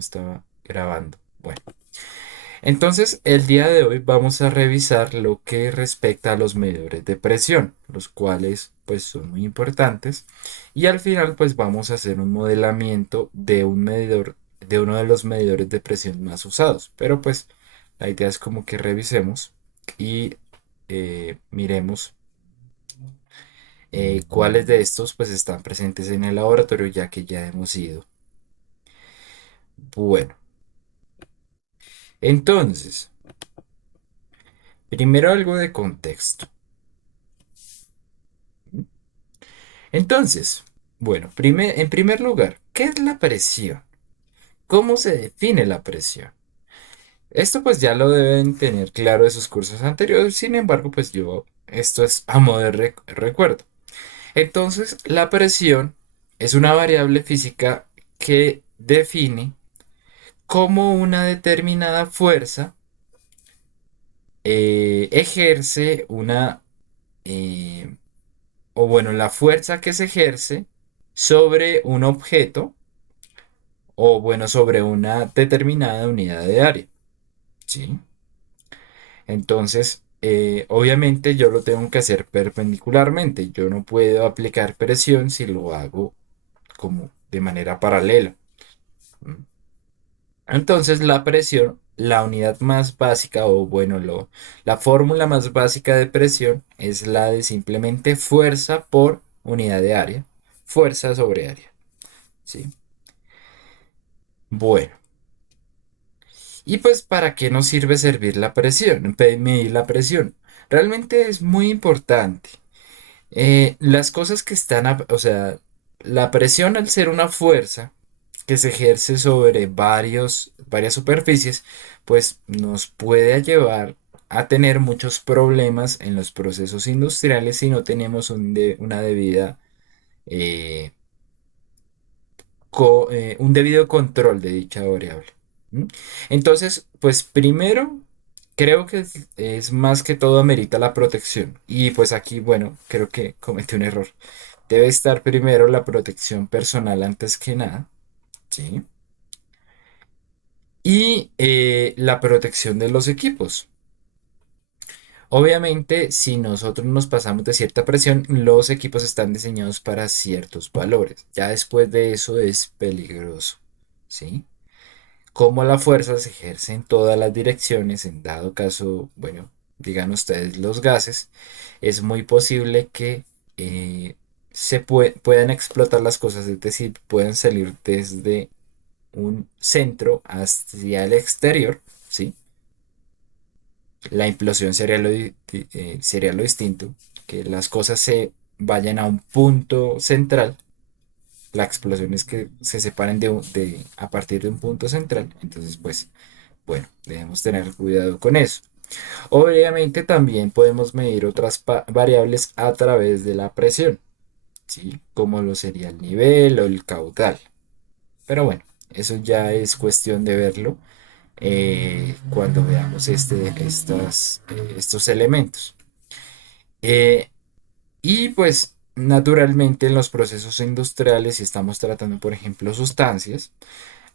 estaba grabando. Bueno, entonces el día de hoy vamos a revisar lo que respecta a los medidores de presión, los cuales pues son muy importantes. Y al final pues vamos a hacer un modelamiento de un medidor, de uno de los medidores de presión más usados. Pero pues la idea es como que revisemos y miremos cuáles de estos pues están presentes en el laboratorio ya que ya hemos ido. Bueno, entonces, primero algo de contexto. Entonces, bueno, en primer lugar, ¿qué es la presión? ¿Cómo se define la presión? Esto pues ya lo deben tener claro de sus cursos anteriores, sin embargo, pues esto es a modo de recuerdo. Entonces, la presión es una variable física que define cómo una determinada fuerza ejerce eh, o bueno, la fuerza que se ejerce sobre un objeto o bueno, sobre una determinada unidad de área, ¿sí? Entonces, obviamente yo lo tengo que hacer perpendicularmente. Yo no puedo aplicar presión si lo hago como de manera paralela. ¿M? Entonces, la presión, la unidad más básica o bueno, la fórmula más básica de presión es la de simplemente fuerza por unidad de área, fuerza sobre área, ¿sí? Bueno. Y pues, ¿para qué nos sirve servir la presión? Medir la presión. Realmente es muy importante. Las cosas que están, o sea, la presión al ser una fuerza que se ejerce sobre varias superficies, pues nos puede llevar a tener muchos problemas en los procesos industriales si no tenemos una debida eh, un debido control de dicha variable. ¿M? Entonces, pues primero, creo que es más que todo amerita la protección. Y pues aquí, bueno, creo que cometí un error. Debe estar primero la protección personal antes que nada, ¿sí? Y la protección de los equipos. Obviamente, si nosotros nos pasamos de cierta presión, los equipos están diseñados para ciertos valores. Ya después de eso es peligroso, ¿sí? Cómo la fuerza se ejerce en todas las direcciones, en dado caso, bueno, digan ustedes los gases, es muy posible que puedan explotar las cosas, es decir, puedan salir desde un centro hacia el exterior, ¿sí? La implosión sería lo distinto, que las cosas se vayan a un punto central. La explosión es que se separen a partir de un punto central. Entonces, pues, bueno, debemos tener cuidado con eso. Obviamente también podemos medir otras variables a través de la presión, ¿sí? Como lo sería el nivel o el caudal. Pero bueno, eso ya es cuestión de verlo cuando veamos estos elementos. Eh, y pues naturalmente en los procesos industriales, si estamos tratando, por ejemplo, sustancias,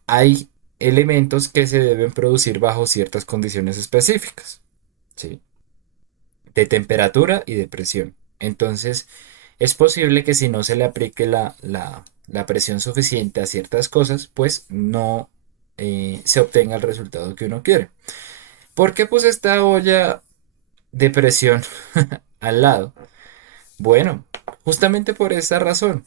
hay elementos que se deben producir bajo ciertas condiciones específicas, ¿sí? De temperatura y de presión. Entonces, es posible que si no se le aplique la presión suficiente a ciertas cosas, pues no se obtenga el resultado que uno quiere. ¿Por qué puse esta olla de presión al lado? Bueno, justamente por esa razón.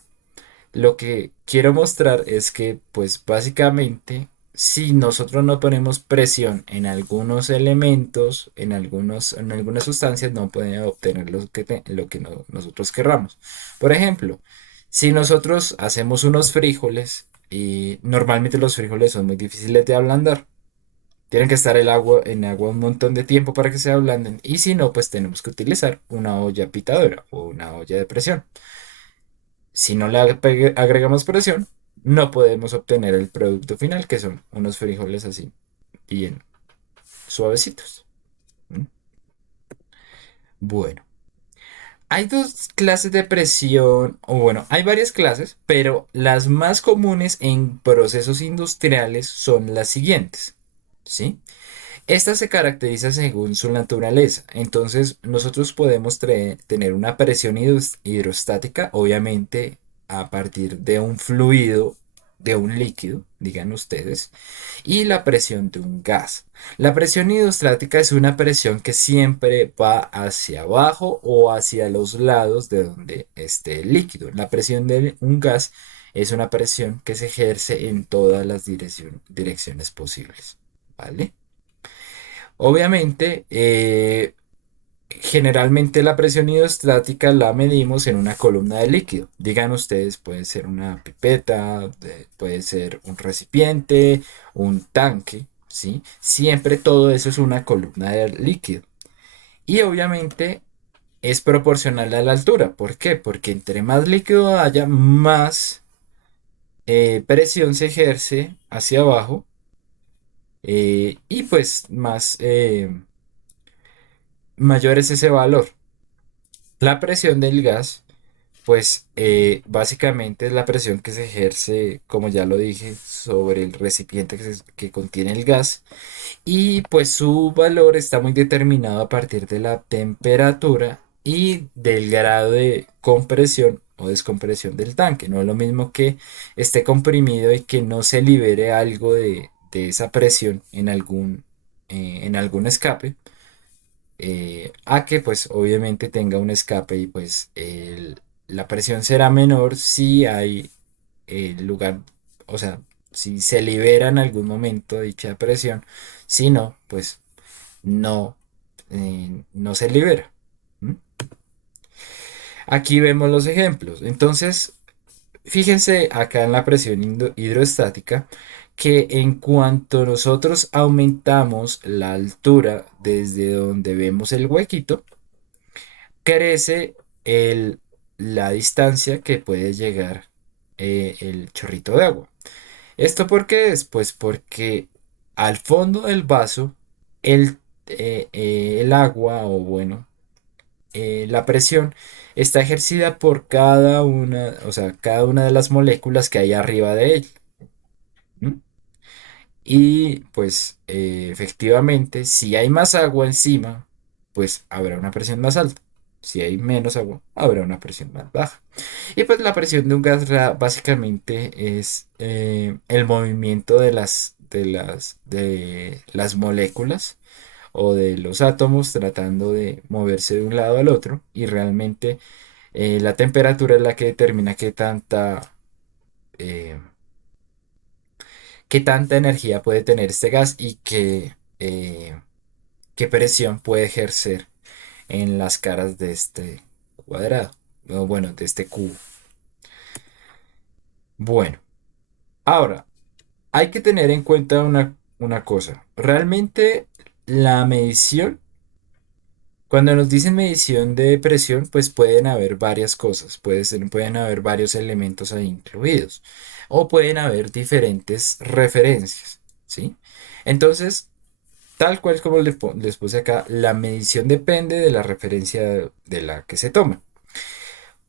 Lo que quiero mostrar es que, pues básicamente, si nosotros no ponemos presión en algunos elementos, en algunas sustancias, no pueden obtener lo que nosotros querramos. Por ejemplo, si nosotros hacemos unos frijoles, y normalmente los frijoles son muy difíciles de ablandar, tienen que estar en agua un montón de tiempo para que se ablanden, y si no, pues tenemos que utilizar una olla pitadora o una olla de presión. Si no le agregamos presión, no podemos obtener el producto final, que son unos frijoles así, bien suavecitos. ¿Mm? Bueno, Hay dos clases de presión, o bueno, hay varias clases, pero las más comunes en procesos industriales son las siguientes, ¿sí? Esta se caracteriza según su naturaleza. Entonces, nosotros podemos tener una presión hidrostática, obviamente a partir de un fluido, de un líquido, digan ustedes, y la presión de un gas. La presión hidrostática es una presión que siempre va hacia abajo o hacia los lados de donde esté el líquido. La presión de un gas es una presión que se ejerce en todas las direcciones posibles. ¿Vale? Obviamente, generalmente la presión hidrostática la medimos en una columna de líquido. Digan ustedes, puede ser una pipeta, puede ser un recipiente, un tanque, ¿sí? Siempre todo eso es una columna de líquido. Y obviamente es proporcional a la altura. ¿Por qué? Porque entre más líquido haya, más presión se ejerce hacia abajo y pues más mayor es ese valor. La presión del gas, pues básicamente es la presión que se ejerce, como ya lo dije, sobre el recipiente que contiene el gas y pues su valor está muy determinado a partir de la temperatura y del grado de compresión o descompresión del tanque. No es lo mismo que esté comprimido y que no se libere algo de esa presión en algún escape a que pues obviamente tenga un escape y pues la presión será menor si hay lugar, o sea, si se libera en algún momento dicha presión, si no, pues no, no se libera. ¿Mm? Aquí vemos los ejemplos. Entonces, fíjense acá en la presión hidrostática que en cuanto nosotros aumentamos la altura desde donde vemos el huequito, crece la distancia que puede llegar el chorrito de agua. ¿Esto por qué es? Pues porque al fondo del vaso el agua o bueno, la presión está ejercida por cada una, o sea, cada una de las moléculas que hay arriba de él. ¿M? Y pues efectivamente, si hay más agua encima, pues habrá una presión más alta. Si hay menos agua, habrá una presión más baja. Y pues la presión de un gas básicamente es el movimiento de las moléculas o de los átomos tratando de moverse de un lado al otro. Y realmente la temperatura es la que determina eh, qué tanta energía puede tener este gas y qué presión puede ejercer en las caras de este cuadrado, o bueno, de este cubo. Bueno, ahora, hay que tener en cuenta una cosa. Realmente la medición, cuando nos dicen medición de presión, pues pueden haber varias cosas, pueden haber varios elementos ahí incluidos, o pueden haber diferentes referencias, ¿sí? Entonces, tal cual como les puse acá, la medición depende de la referencia de la que se toma.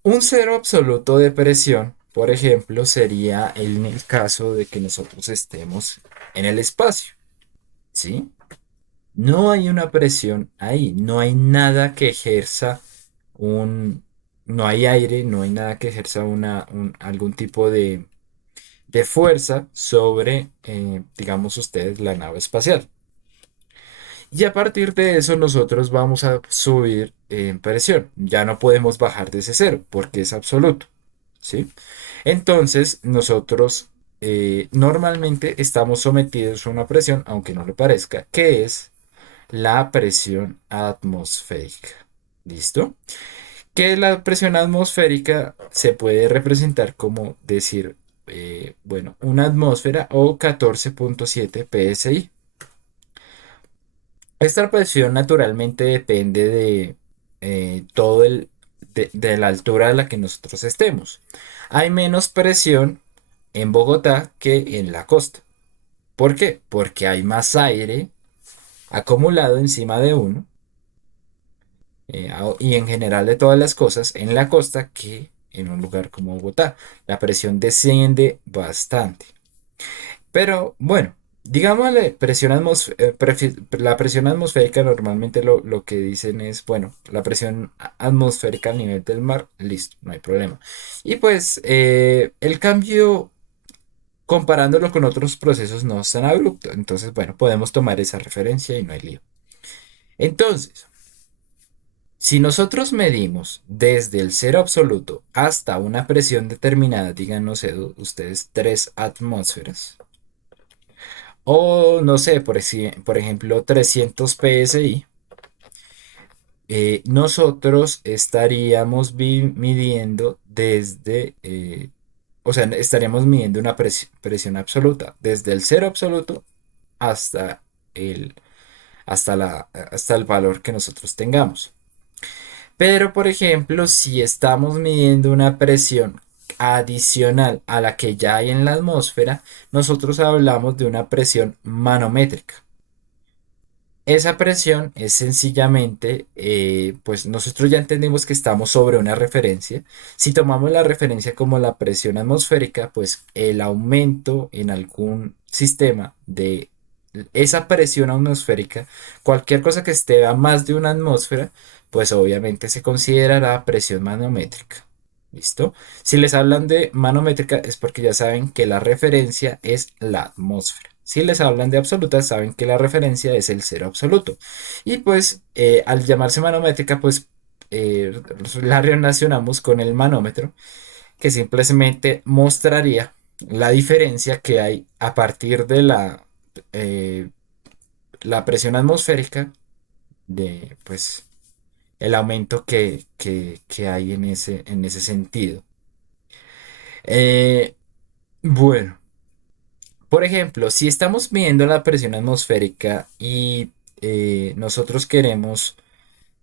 Un cero absoluto de presión, por ejemplo, sería en el caso de que nosotros estemos en el espacio, ¿sí? No hay una presión ahí, no hay nada que ejerza un, no hay aire, no hay nada que ejerza algún tipo de fuerza sobre, digamos ustedes, la nave espacial. Y a partir de eso nosotros vamos a subir en presión. Ya no podemos bajar de ese cero porque es absoluto, ¿sí? Entonces nosotros normalmente estamos sometidos a una presión, aunque no lo parezca, que es la presión atmosférica. ¿Listo? Que la presión atmosférica se puede representar como decir, bueno, una atmósfera o 14,7 psi. Esta presión naturalmente depende de de la altura a la que nosotros estemos. Hay menos presión en Bogotá que en la costa. ¿Por qué? Porque hay más aire acumulado encima de uno y en general de todas las cosas en la costa que en un lugar como Bogotá. La presión desciende bastante. Pero bueno, digámosle la presión atmosférica normalmente lo que dicen es, bueno, la presión atmosférica al nivel del mar, listo, no hay problema. Y pues el cambio comparándolo con otros procesos no es tan abrupto. Entonces, bueno, podemos tomar esa referencia y no hay lío. Entonces, si nosotros medimos desde el cero absoluto hasta una presión determinada, digan, no sé, ustedes 3 atmósferas, o no sé, por ejemplo, 300 psi, nosotros estaríamos midiendo o sea, estaríamos midiendo una presión absoluta, desde el cero absoluto hasta el, hasta el valor que nosotros tengamos. Pero, por ejemplo, si estamos midiendo una presión adicional a la que ya hay en la atmósfera, nosotros hablamos de una presión manométrica. Esa presión es sencillamente, pues nosotros ya entendemos que estamos sobre una referencia. Si tomamos la referencia como la presión atmosférica, pues el aumento en algún sistema de esa presión atmosférica, cualquier cosa que esté a más de una atmósfera, pues obviamente se considerará presión manométrica. ¿Listo? Si les hablan de manométrica es porque ya saben que la referencia es la atmósfera. Si les hablan de absoluta, saben que la referencia es el cero absoluto. Y pues al llamarse manométrica, pues la relacionamos con el manómetro, que simplemente mostraría la diferencia que hay a partir de eh, la presión atmosférica, de pues el aumento que hay en ese sentido. Eh, bueno, por ejemplo, si estamos midiendo la presión atmosférica y nosotros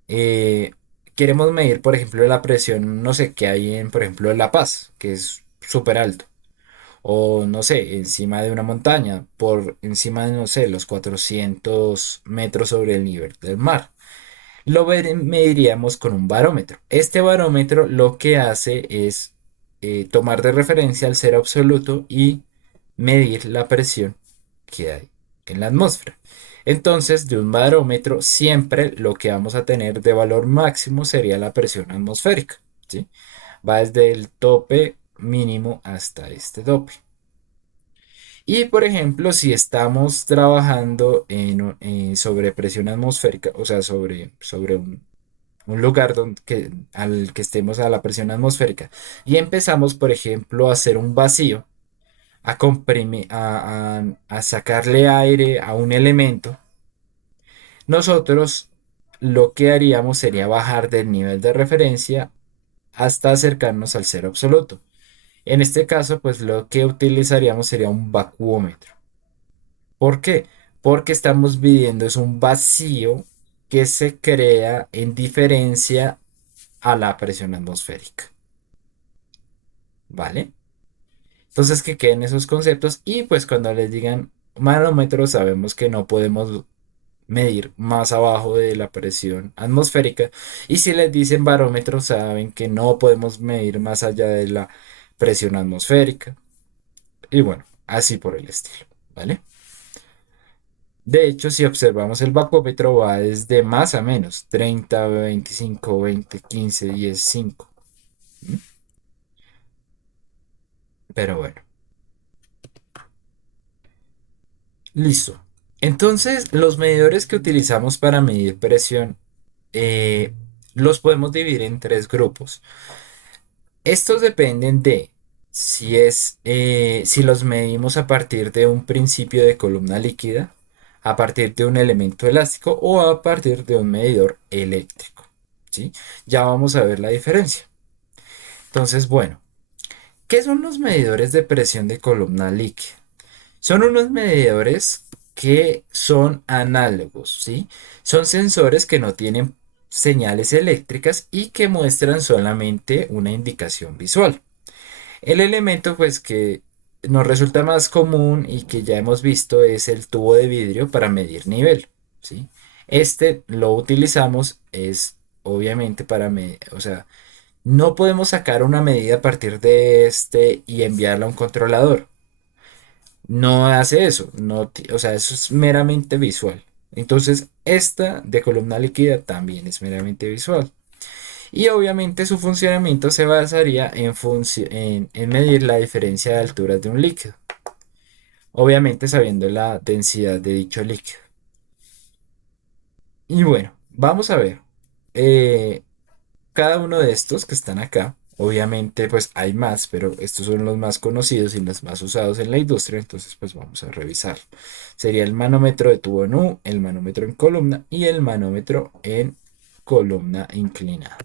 eh, queremos medir, por ejemplo, la presión, no sé, que hay en, por ejemplo, en La Paz, que es súper alto, o no sé, encima de una montaña, por encima de, no sé, los 400 metros sobre el nivel del mar. Mediríamos con un barómetro. Este barómetro lo que hace es tomar de referencia el cero absoluto y medir la presión que hay en la atmósfera. Entonces, de un barómetro, siempre lo que vamos a tener de valor máximo sería la presión atmosférica, ¿sí? Va desde el tope mínimo hasta este tope. Y por ejemplo, si estamos trabajando sobre presión atmosférica, o sea, sobre un lugar al que estemos a la presión atmosférica, y empezamos, por ejemplo, a hacer un vacío, a comprimir, a sacarle aire a un elemento, nosotros lo que haríamos sería bajar del nivel de referencia hasta acercarnos al cero absoluto. En este caso, pues lo que utilizaríamos sería un vacuómetro. ¿Por qué? Porque estamos midiendo es un vacío que se crea en diferencia a la presión atmosférica. ¿Vale? Entonces que queden esos conceptos y pues cuando les digan manómetro sabemos que no podemos medir más abajo de la presión atmosférica y si les dicen barómetro saben que no podemos medir más allá de la presión atmosférica y bueno, así por el estilo, ¿vale? De hecho, si observamos el bacómetro va desde más a menos, 30, 25, 20, 15, 10, 5. ¿Mm? Pero bueno, listo. Entonces, los medidores que utilizamos para medir presión eh, los podemos dividir en tres grupos. Estos dependen de si los medimos a partir de un principio de columna líquida, a partir de un elemento elástico o a partir de un medidor eléctrico. ¿Sí? Ya vamos a ver la diferencia. Entonces, bueno, ¿qué son los medidores de presión de columna líquida? Son unos medidores que son análogos, ¿sí? Son sensores que no tienen señales eléctricas y que muestran solamente una indicación visual. El elemento pues que nos resulta más común y que ya hemos visto es el tubo de vidrio para medir nivel, ¿sí? Este lo utilizamos es obviamente o sea, no podemos sacar una medida a partir de este y enviarla a un controlador. No hace eso, no, o sea, eso es meramente visual. Entonces, esta de columna líquida también es meramente visual. Y obviamente su funcionamiento se basaría en medir la diferencia de alturas de un líquido. Obviamente sabiendo la densidad de dicho líquido. Y bueno, vamos a ver. eh, Cada uno de estos que están acá, obviamente pues hay más, pero estos son los más conocidos y los más usados en la industria, entonces pues vamos a revisar. Sería el manómetro de tubo en U, el manómetro en columna y el manómetro en columna inclinada.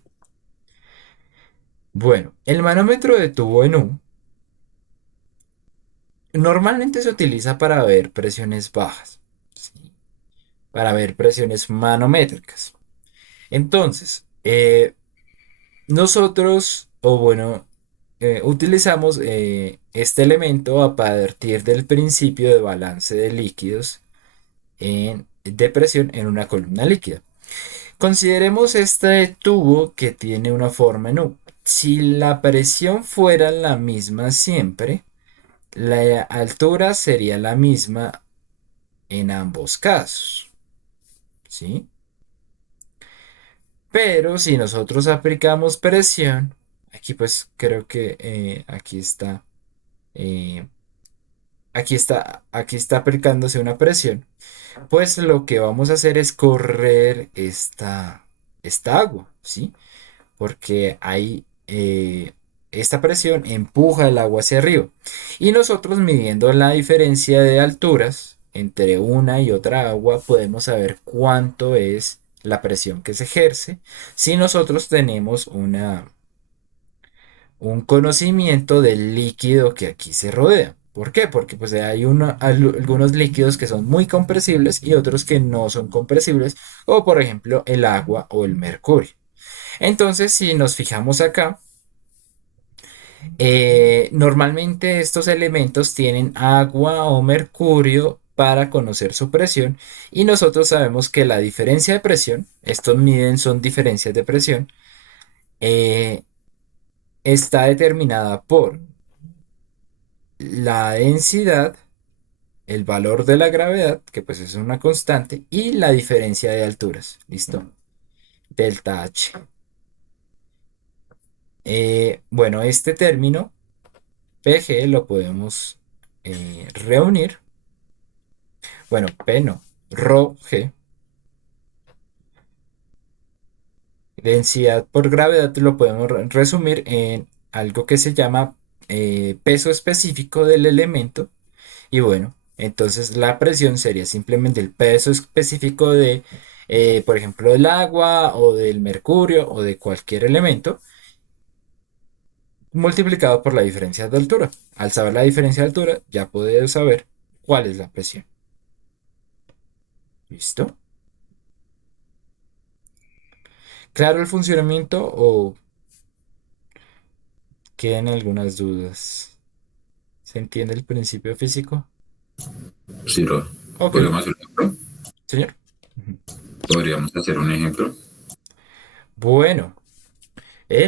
Bueno, el manómetro de tubo en U normalmente se utiliza para ver presiones bajas, ¿sí? Para ver presiones manométricas. Entonces, nosotros, o bueno, utilizamos este elemento a partir del principio de balance de líquidos de presión en una columna líquida. Consideremos este tubo que tiene una forma en U. Si la presión fuera la misma siempre, la altura sería la misma en ambos casos, ¿sí? Pero si nosotros aplicamos presión, aquí pues creo que eh, aquí está aplicándose una presión, pues lo que vamos a hacer es correr esta agua, ¿sí? Porque ahí esta presión empuja el agua hacia arriba. Y nosotros midiendo la diferencia de alturas entre una y otra agua, podemos saber cuánto es la presión que se ejerce si nosotros tenemos un conocimiento del líquido que aquí se rodea. ¿Por qué? Porque pues hay algunos líquidos que son muy compresibles y otros que no son compresibles, como por ejemplo el agua o el mercurio. Entonces, si nos fijamos acá, normalmente estos elementos tienen agua o mercurio para conocer su presión y nosotros sabemos que la diferencia de presión, estos miden son diferencias de presión, eh, está determinada por la densidad, el valor de la gravedad, que pues es una constante, y la diferencia de alturas. ¿Listo? Delta H. Bueno, este término PG lo podemos reunir. Bueno, P no. Rho G. Densidad por gravedad lo podemos resumir en algo que se llama peso específico del elemento. Y bueno, entonces la presión sería simplemente el peso específico de, por ejemplo, del agua o del mercurio o de cualquier elemento multiplicado por la diferencia de altura. Al saber la diferencia de altura, ya podemos saber cuál es la presión. ¿Listo? ¿Claro el funcionamiento o quedan algunas dudas? ¿Se entiende el principio físico? Sí, Ok, podríamos hacer un ejemplo. señor. Ujú. Podríamos hacer un ejemplo. Bueno,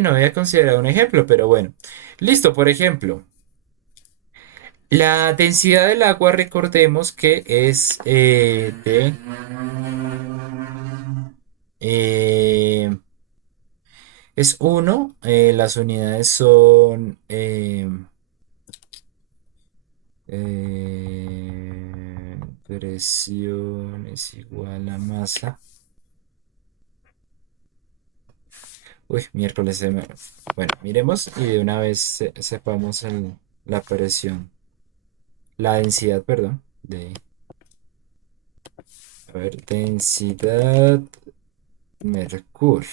no había considerado un ejemplo, pero bueno. Listo, por ejemplo. La densidad del agua, recordemos que es eh, es 1, las unidades son presión es igual a masa. Uy, miércoles bueno, miremos y de una vez sepamos la presión, la densidad, perdón, a ver, densidad mercurio.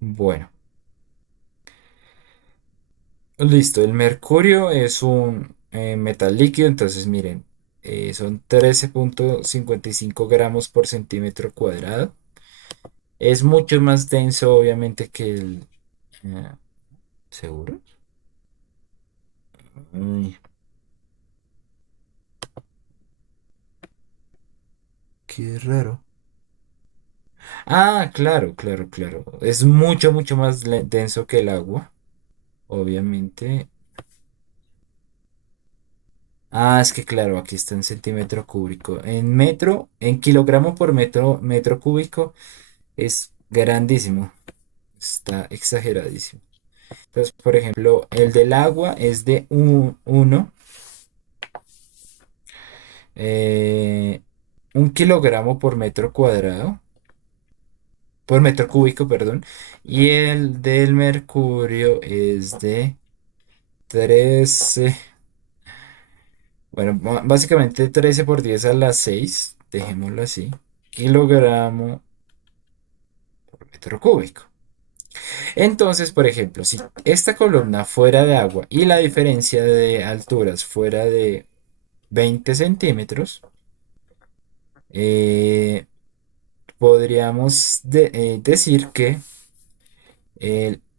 Bueno, listo, el mercurio es un metal líquido, entonces miren, son 13,55 gramos por centímetro cuadrado. Es mucho más denso, obviamente, que el... eh, ¿Seguro? Uy, qué raro. Ah, claro, claro, claro. Es mucho, mucho más denso que el agua, obviamente. Ah, es que claro, aquí está en centímetro cúbico. En metro, en kilogramo por metro, metro cúbico es grandísimo. Está exageradísimo. Entonces, por ejemplo, el del agua es de 1, 1 kilogramo por metro cuadrado, por metro cúbico, perdón. Y el del mercurio es de 13, bueno, básicamente 13 por 10 a la 6, dejémoslo así, kilogramo por metro cúbico. Entonces, por ejemplo, si esta columna fuera de agua y la diferencia de alturas fuera de 20 centímetros, eh, podríamos decir que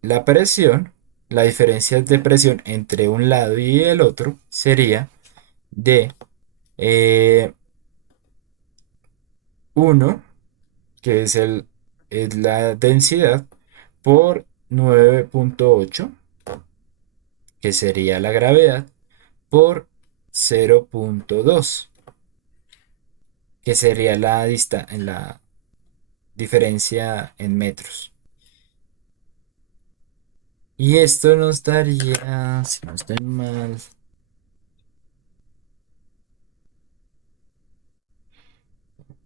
la presión, la diferencia de presión entre un lado y el otro sería de 1, que es la densidad, por 9,8, que sería la gravedad, por 0,2, que sería la diferencia en metros. Y esto nos daría, si no estoy mal,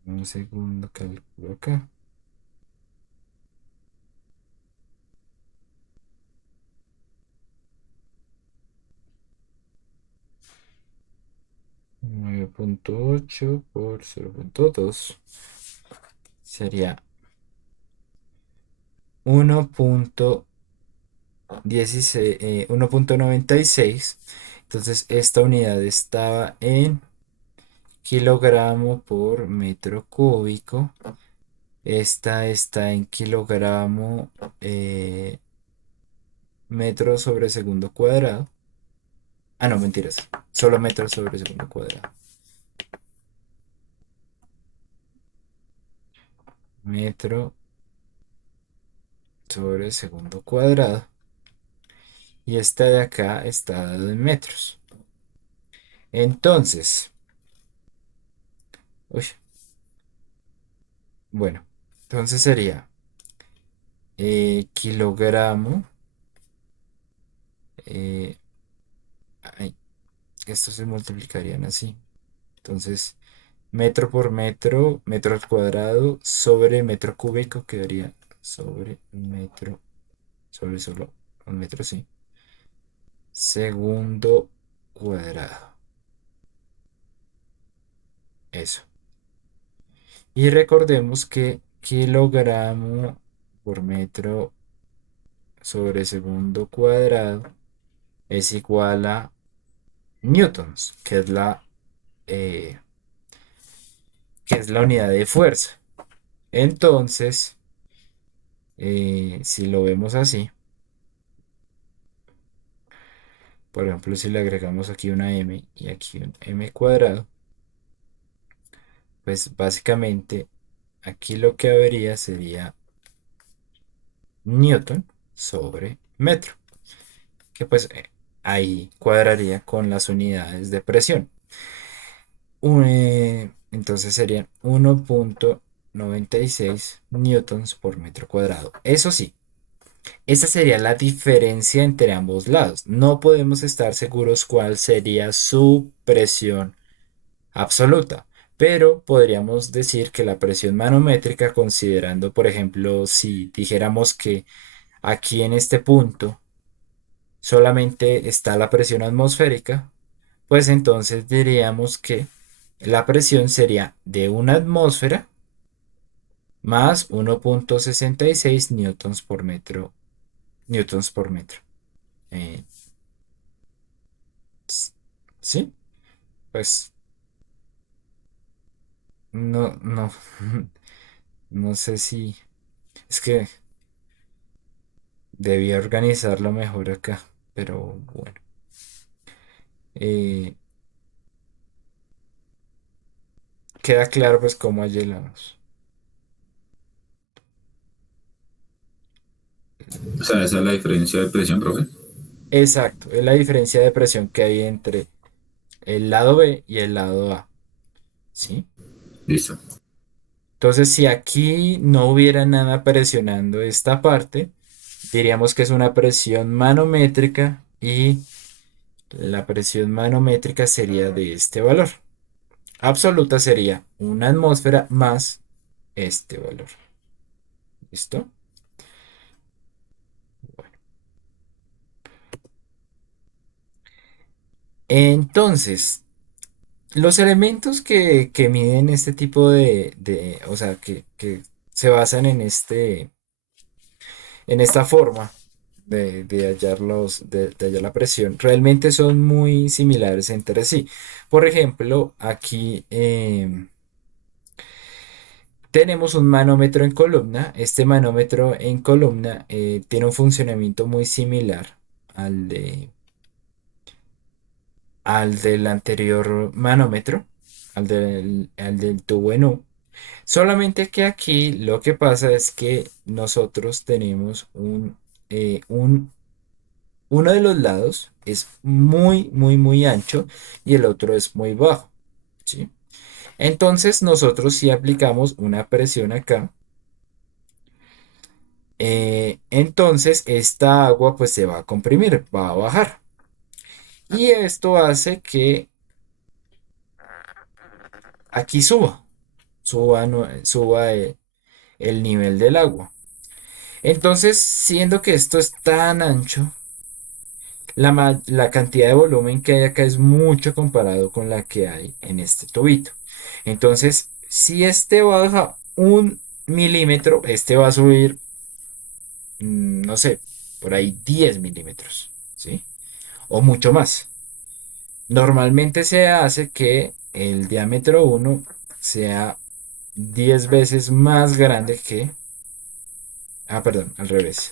un segundo, calculo acá. 9,8 por 0,2 sería 1,16, 1,96. Entonces esta unidad estaba en kilogramo por metro cúbico. Esta está en kilogramo, metro sobre segundo cuadrado. Ah, no, mentiras. Solo metro sobre segundo cuadrado. Metro sobre segundo cuadrado. Y esta de acá está dado en metros. Entonces, uy, bueno, entonces sería kilogramo. eh, ay, estos se multiplicarían así. Entonces, metro por metro, metro al cuadrado, sobre metro cúbico quedaría sobre metro, sobre solo un metro, sí. Segundo cuadrado. Eso. Y recordemos que kilogramo por metro sobre segundo cuadrado es igual a newtons, eh, que es la unidad de fuerza. Entonces, si lo vemos así, por ejemplo, si le agregamos aquí una m y aquí un m cuadrado, pues básicamente aquí lo que habría sería newton sobre metro, que pues ahí cuadraría con las unidades de presión. Entonces serían 1,96 newtons por metro cuadrado. Eso sí, esa sería la diferencia entre ambos lados. No podemos estar seguros cuál sería su presión absoluta, pero podríamos decir que la presión manométrica, considerando, por ejemplo, si dijéramos que aquí en este punto solamente está la presión atmosférica, pues entonces diríamos que la presión sería de una atmósfera más 1,66 newtons por metro. Newtons por metro. Eh, sí, pues no, no, no sé si es que debía organizarlo mejor acá, pero bueno. Eh, Queda claro pues cómo llegamos. O sea, esa es la diferencia de presión, profe. Exacto, es la diferencia de presión que hay entre el lado B y el lado A, ¿sí? Listo. Entonces, si aquí no hubiera nada presionando esta parte, diríamos que es una presión manométrica y la presión manométrica sería de este valor. Absoluta sería una atmósfera más este valor. ¿Listo? Bueno. Entonces, los elementos que miden este tipo o sea, que se basan en esta forma de hallar de hallar la presión, realmente son muy similares entre sí. Por ejemplo, aquí tenemos un manómetro en columna. Este manómetro en columna tiene un funcionamiento muy similar al al del anterior manómetro, al del tubo en U. Solamente que aquí lo que pasa es que nosotros tenemos uno de los lados es muy ancho y el otro es muy bajo, ¿sí? Entonces nosotros si aplicamos una presión acá, entonces esta agua pues se va a comprimir, va a bajar. Y esto hace que aquí suba el nivel del agua. Entonces, siendo que esto es tan ancho, la cantidad de volumen que hay acá es mucho comparado con la que hay en este tubito. Entonces, si este baja 1 milímetro, este va a subir, no sé, por ahí 10 milímetros, ¿sí? O mucho más. Normalmente se hace que el diámetro uno sea 10 veces más grande que... Ah, perdón, al revés.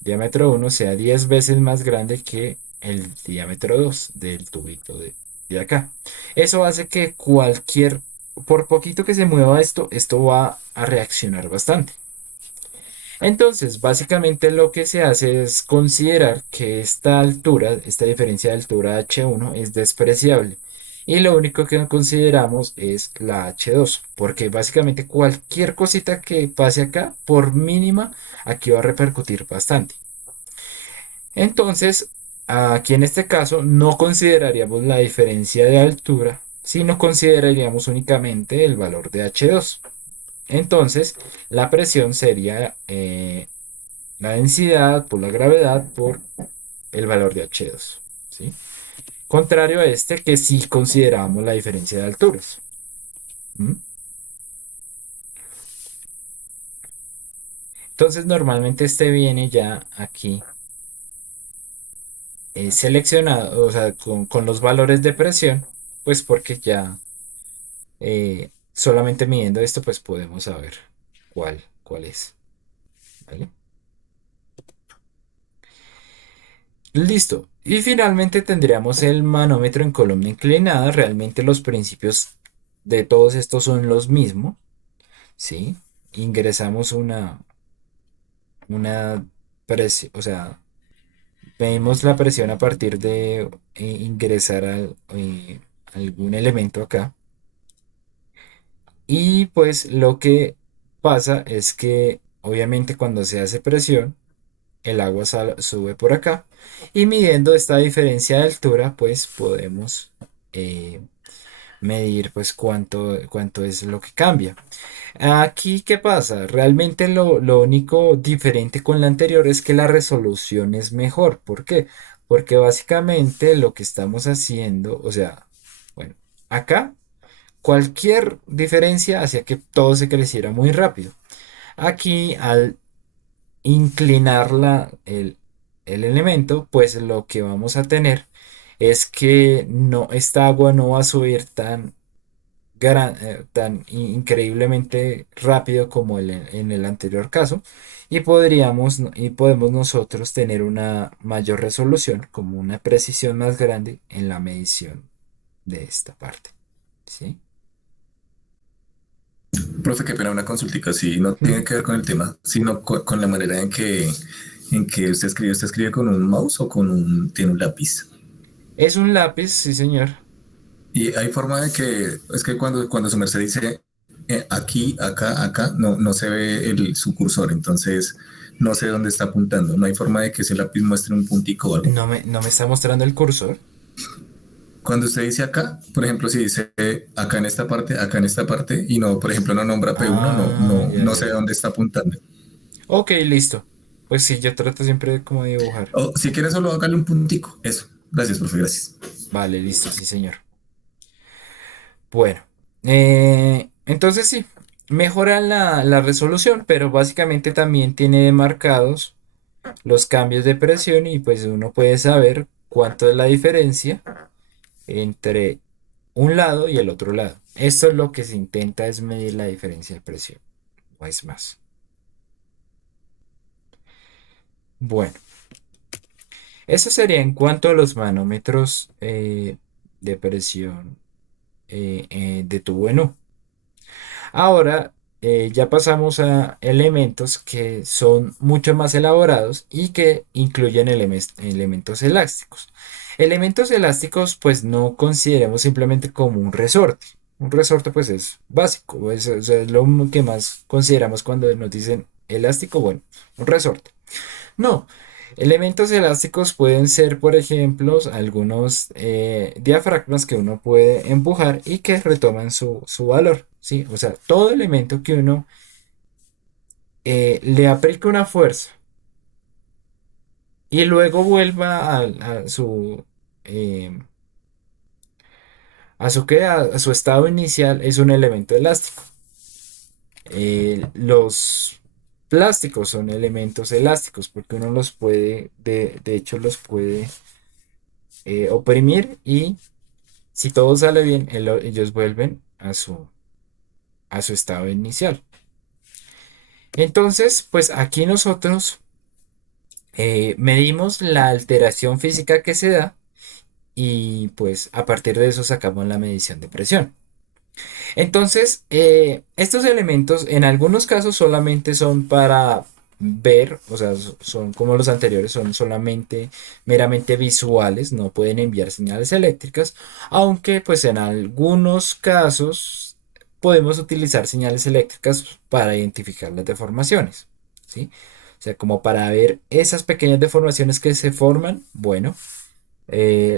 Diámetro uno sea 10 veces más grande que el diámetro 2 del tubito de acá. Eso hace que por poquito que se mueva esto, esto va a reaccionar bastante. Entonces, básicamente lo que se hace es considerar que esta altura, esta diferencia de altura H1 es despreciable. Y lo único que consideramos es la H2, porque básicamente cualquier cosita que pase acá, por mínima, aquí va a repercutir bastante. Entonces, aquí en este caso no consideraríamos la diferencia de altura, sino consideraríamos únicamente el valor de H2. Entonces, la presión sería la densidad por la gravedad por el valor de H2, ¿sí? Contrario a este que sí consideramos la diferencia de alturas. ¿Mm? Entonces, normalmente este viene ya aquí seleccionado, o sea, con los valores de presión, pues porque ya solamente midiendo esto, pues podemos saber cuál es. ¿Vale? Listo. Y finalmente tendríamos el manómetro en columna inclinada. Realmente los principios de todos estos son los mismos. ¿Sí? Ingresamos una presión, o sea, medimos la presión a partir de ingresar algún elemento acá. Y pues lo que pasa es que obviamente cuando se hace presión, el agua sube por acá y midiendo esta diferencia de altura pues podemos eh, medir pues cuánto es lo que cambia. Aquí, ¿qué pasa? Realmente lo único diferente con la anterior es que la resolución es mejor. ¿Por qué? Porque básicamente lo que estamos haciendo, o sea, bueno, acá cualquier diferencia hacía que todo se creciera muy rápido. Aquí al inclinar el elemento, pues lo que vamos a tener es que no, esta agua no va a subir tan increíblemente rápido como en el anterior caso y podemos nosotros tener una mayor resolución, como una precisión más grande en la medición de esta parte. ¿Sí? Profe, qué pena una consultica, sí, no tiene que ver con el tema, sino con la manera en que usted escribe con un mouse o tiene un lápiz. Es un lápiz, sí, señor. Y hay forma de que, es que cuando su merced dice aquí, acá, acá, no se ve su cursor, entonces no sé dónde está apuntando. No hay forma de que ese lápiz muestre un puntico o algo. No me está mostrando el cursor. Cuando usted dice acá, por ejemplo, si dice acá en esta parte, y no, por ejemplo, no nombra P1, Ah, ya, no ya, sé ya. dónde está apuntando. Ok, listo. Pues sí, yo trato siempre de como dibujar. O si quiere solo hágale un puntico. Eso. Gracias, profe, gracias. Vale, listo, sí, señor. Bueno, entonces sí, mejora la resolución, pero básicamente también tiene marcados los cambios de presión y pues uno puede saber cuánto es la diferencia entre un lado y el otro lado. Esto es lo que se intenta es medir la diferencia de presión, no es más. Bueno, eso sería en cuanto a los manómetros de presión de tubo en U. Ahora ya pasamos a elementos que son mucho más elaborados y que incluyen elementos elásticos. Elementos elásticos pues no consideremos simplemente como un resorte. Un resorte pues es básico, o sea, es lo que más consideramos cuando nos dicen elástico, bueno, un resorte. No, elementos elásticos pueden ser, por ejemplo, algunos diafragmas que uno puede empujar y que retoman su valor, ¿sí? O sea, todo elemento que uno le aplique una fuerza y luego vuelva eh, a su estado inicial es un elemento elástico. Los plásticos son elementos elásticos porque uno los puede, de hecho, los puede oprimir y si todo sale bien, ellos vuelven a su estado inicial. Entonces, pues aquí nosotros medimos la alteración física que se da y pues a partir de eso sacamos la medición de presión. Entonces, estos elementos en algunos casos solamente son para ver, o sea, son como los anteriores, son solamente meramente visuales, no pueden enviar señales eléctricas, aunque pues en algunos casos podemos utilizar señales eléctricas para identificar las deformaciones, ¿sí? O sea, como para ver esas pequeñas deformaciones que se forman, bueno,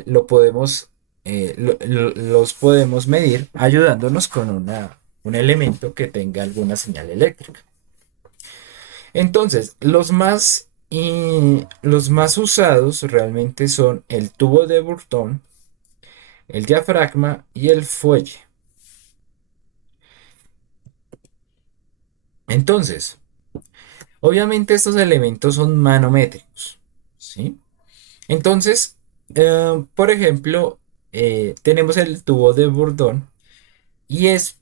lo podemos, los podemos medir ayudándonos con un elemento que tenga alguna señal eléctrica. Entonces, los más usados realmente son el tubo de Burton, el diafragma y el fuelle. Entonces, obviamente estos elementos son manométricos, ¿sí? Entonces, por ejemplo, tenemos el tubo de Bourdon y es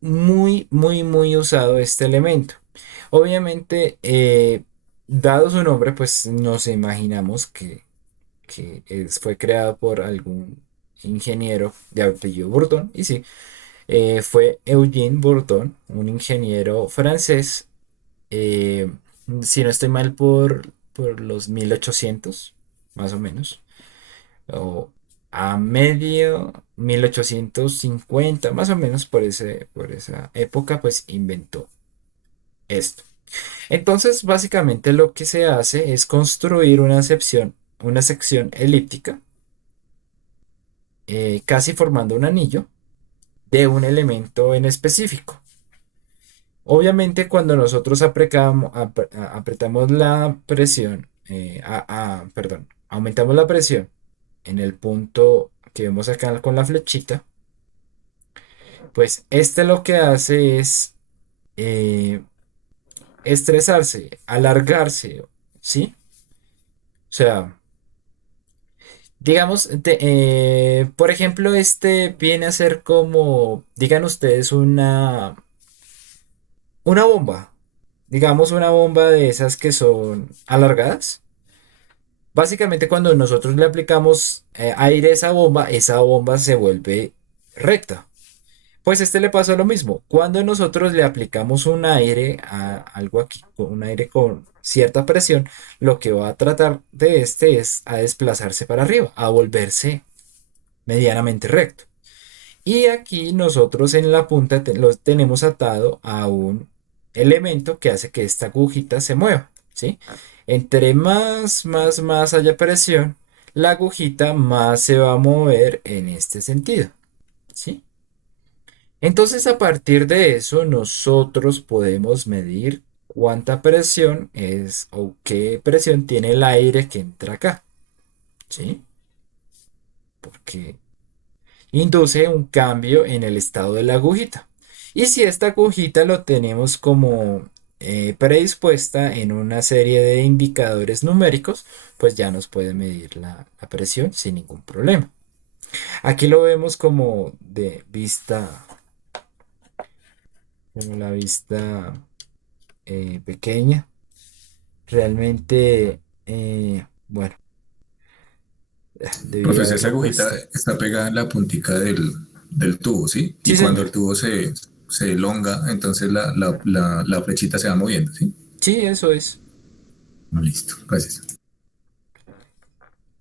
muy usado este elemento. Obviamente, dado su nombre, pues nos imaginamos que fue creado por algún ingeniero de apellido Bourdon. Y sí, fue Eugene Bourdon, un ingeniero francés, eh, si no estoy mal, por los 1800 más o menos o a medio 1850 más o menos por esa época, pues inventó esto. Entonces, básicamente lo que se hace es construir una sección elíptica, casi formando un anillo de un elemento en específico. Obviamente, cuando nosotros apretamos la presión, perdón, aumentamos la presión en el punto que vemos acá con la flechita, pues este lo que hace es eh, estresarse, alargarse, ¿sí? O sea, digamos, por ejemplo, este viene a ser como, digan ustedes, una bomba. Digamos una bomba de esas que son alargadas. Básicamente cuando nosotros le aplicamos aire a esa bomba se vuelve recta. Pues este le pasa lo mismo. Cuando nosotros le aplicamos un aire a algo aquí, un aire con cierta presión, lo que va a tratar de este es a desplazarse para arriba, a volverse medianamente recto. Y aquí nosotros en la punta lo tenemos atado a un elemento que hace que esta agujita se mueva, ¿sí? Entre más haya presión, la agujita más se va a mover en este sentido, ¿sí? Entonces, a partir de eso, nosotros podemos medir cuánta presión es o qué presión tiene el aire que entra acá, ¿sí? Porque induce un cambio en el estado de la agujita. Y si esta agujita lo tenemos como predispuesta en una serie de indicadores numéricos, pues ya nos puede medir la presión sin ningún problema. Aquí lo vemos como de vista, como la vista pequeña. Realmente, bueno, debí Profesor, esa haberlo agujita puesto. está pegada en la puntica del tubo, ¿sí? Sí, Y cuando señor. el tubo se elonga, entonces la flechita se va moviendo, ¿sí? Sí, eso es. Listo, gracias.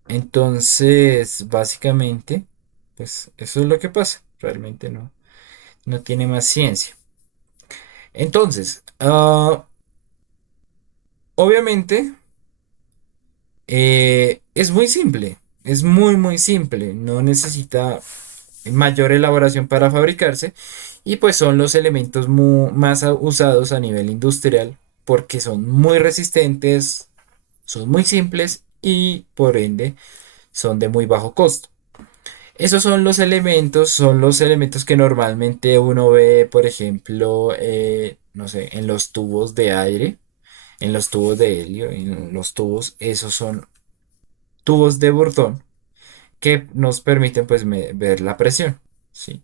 Entonces, básicamente, pues eso es lo que pasa. Realmente no tiene más ciencia. Entonces, obviamente, es muy simple. Es muy simple. No necesita mayor elaboración para fabricarse. Y pues son los elementos más usados a nivel industrial porque son muy resistentes, son muy simples y por ende son de muy bajo costo. Esos son los elementos que normalmente uno ve, por ejemplo, no sé, en los tubos de aire, en los tubos de helio, en los tubos, esos son tubos de Bordón que nos permiten pues ver la presión, ¿sí?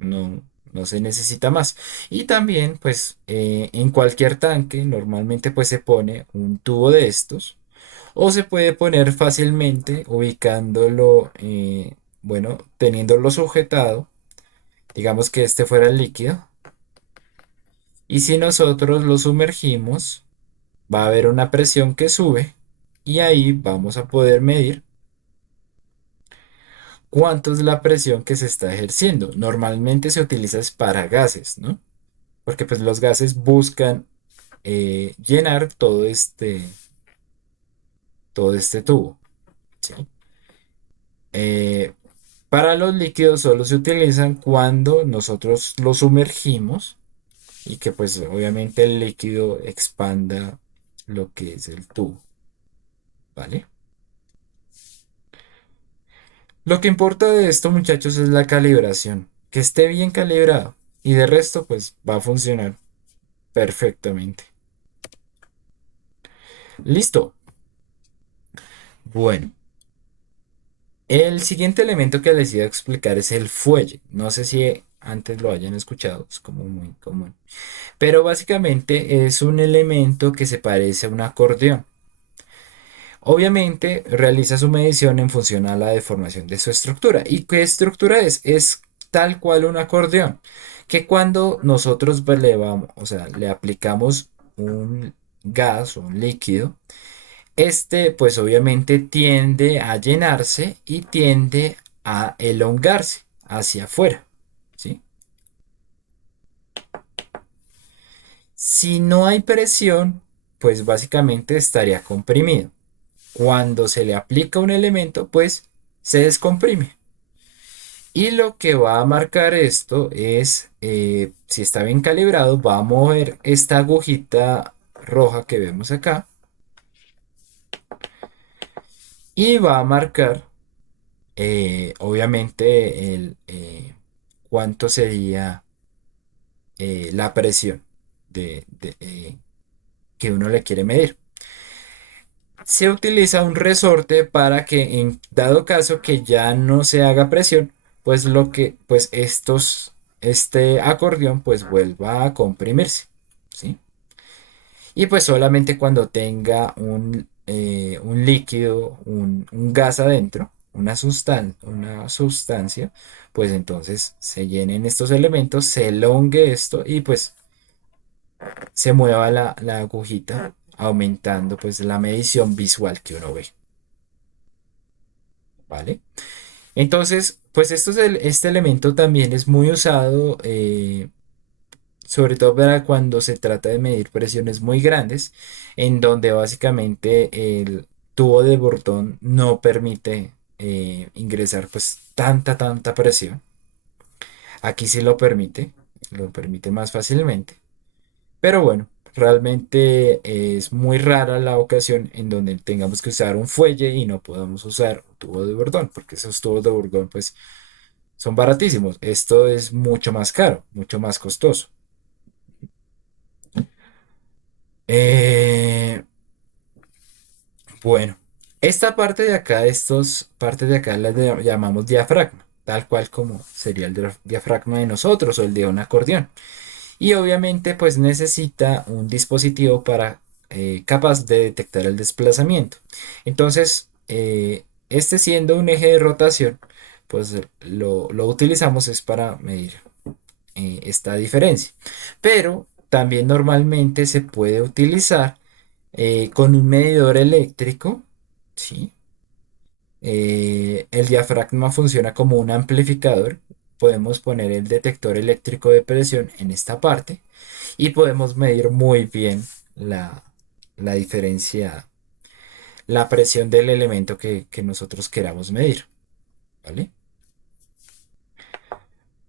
No se necesita más. Y también pues en cualquier tanque normalmente pues se pone un tubo de estos o se puede poner fácilmente ubicándolo, bueno, teniéndolo sujetado. Digamos que este fuera el líquido. Y si nosotros lo sumergimos, va a haber una presión que sube y ahí vamos a poder medir cuánto es la presión que se está ejerciendo. Normalmente se utiliza es para gases, ¿no? Porque pues los gases buscan llenar todo este tubo, ¿sí? Eh, para los líquidos solo se utilizan cuando nosotros lo sumergimos y que pues obviamente el líquido expanda lo que es el tubo, ¿vale? Lo que importa de esto, muchachos, es la calibración, que esté bien calibrado y de resto pues va a funcionar perfectamente. Listo. Bueno, el siguiente elemento que les iba a explicar es el fuelle. No sé si antes lo hayan escuchado, es como muy común. Pero básicamente es un elemento que se parece a un acordeón. Obviamente realiza su medición en función a la deformación de su estructura. ¿Y qué estructura es? Es tal cual un acordeón, que cuando nosotros pues, o sea, le aplicamos un gas o un líquido, este pues obviamente tiende a llenarse y tiende a elongarse hacia afuera, ¿sí? Si no hay presión, pues básicamente estaría comprimido. Cuando se le aplica un elemento, pues se descomprime. Y lo que va a marcar esto es, si está bien calibrado, va a mover esta agujita roja que vemos acá y va a marcar, obviamente, cuánto sería la presión que uno le quiere medir. Se utiliza un resorte para que en dado caso que ya no se haga presión, pues pues este acordeón pues vuelva a comprimirse, ¿sí? Y pues solamente cuando tenga un líquido, un gas adentro, una sustancia, pues entonces se llenen estos elementos, se elongue esto y pues se mueva la agujita, aumentando pues la medición visual que uno ve, ¿vale? Entonces, pues este elemento también es muy usado, sobre todo para cuando se trata de medir presiones muy grandes, en donde básicamente el tubo de Bourdon no permite ingresar pues tanta presión. Aquí sí lo permite más fácilmente. Pero bueno, realmente es muy rara la ocasión en donde tengamos que usar un fuelle y no podamos usar un tubo de Bourdon, porque esos tubos de Bourdon pues son baratísimos. Esto es mucho más caro, mucho más costoso. Eh, bueno, esta parte de acá, estos partes de acá las llamamos diafragma, tal cual como sería el diafragma de nosotros o el de un acordeón. Y obviamente pues necesita un dispositivo para capaz de detectar el desplazamiento. Entonces, este siendo un eje de rotación, pues lo utilizamos es para medir esta diferencia. Pero también normalmente se puede utilizar con un medidor eléctrico, ¿sí? El diafragma funciona como un amplificador. Podemos poner el detector eléctrico de presión en esta parte y podemos medir muy bien la diferencia, la presión del elemento que nosotros queramos medir, ¿vale?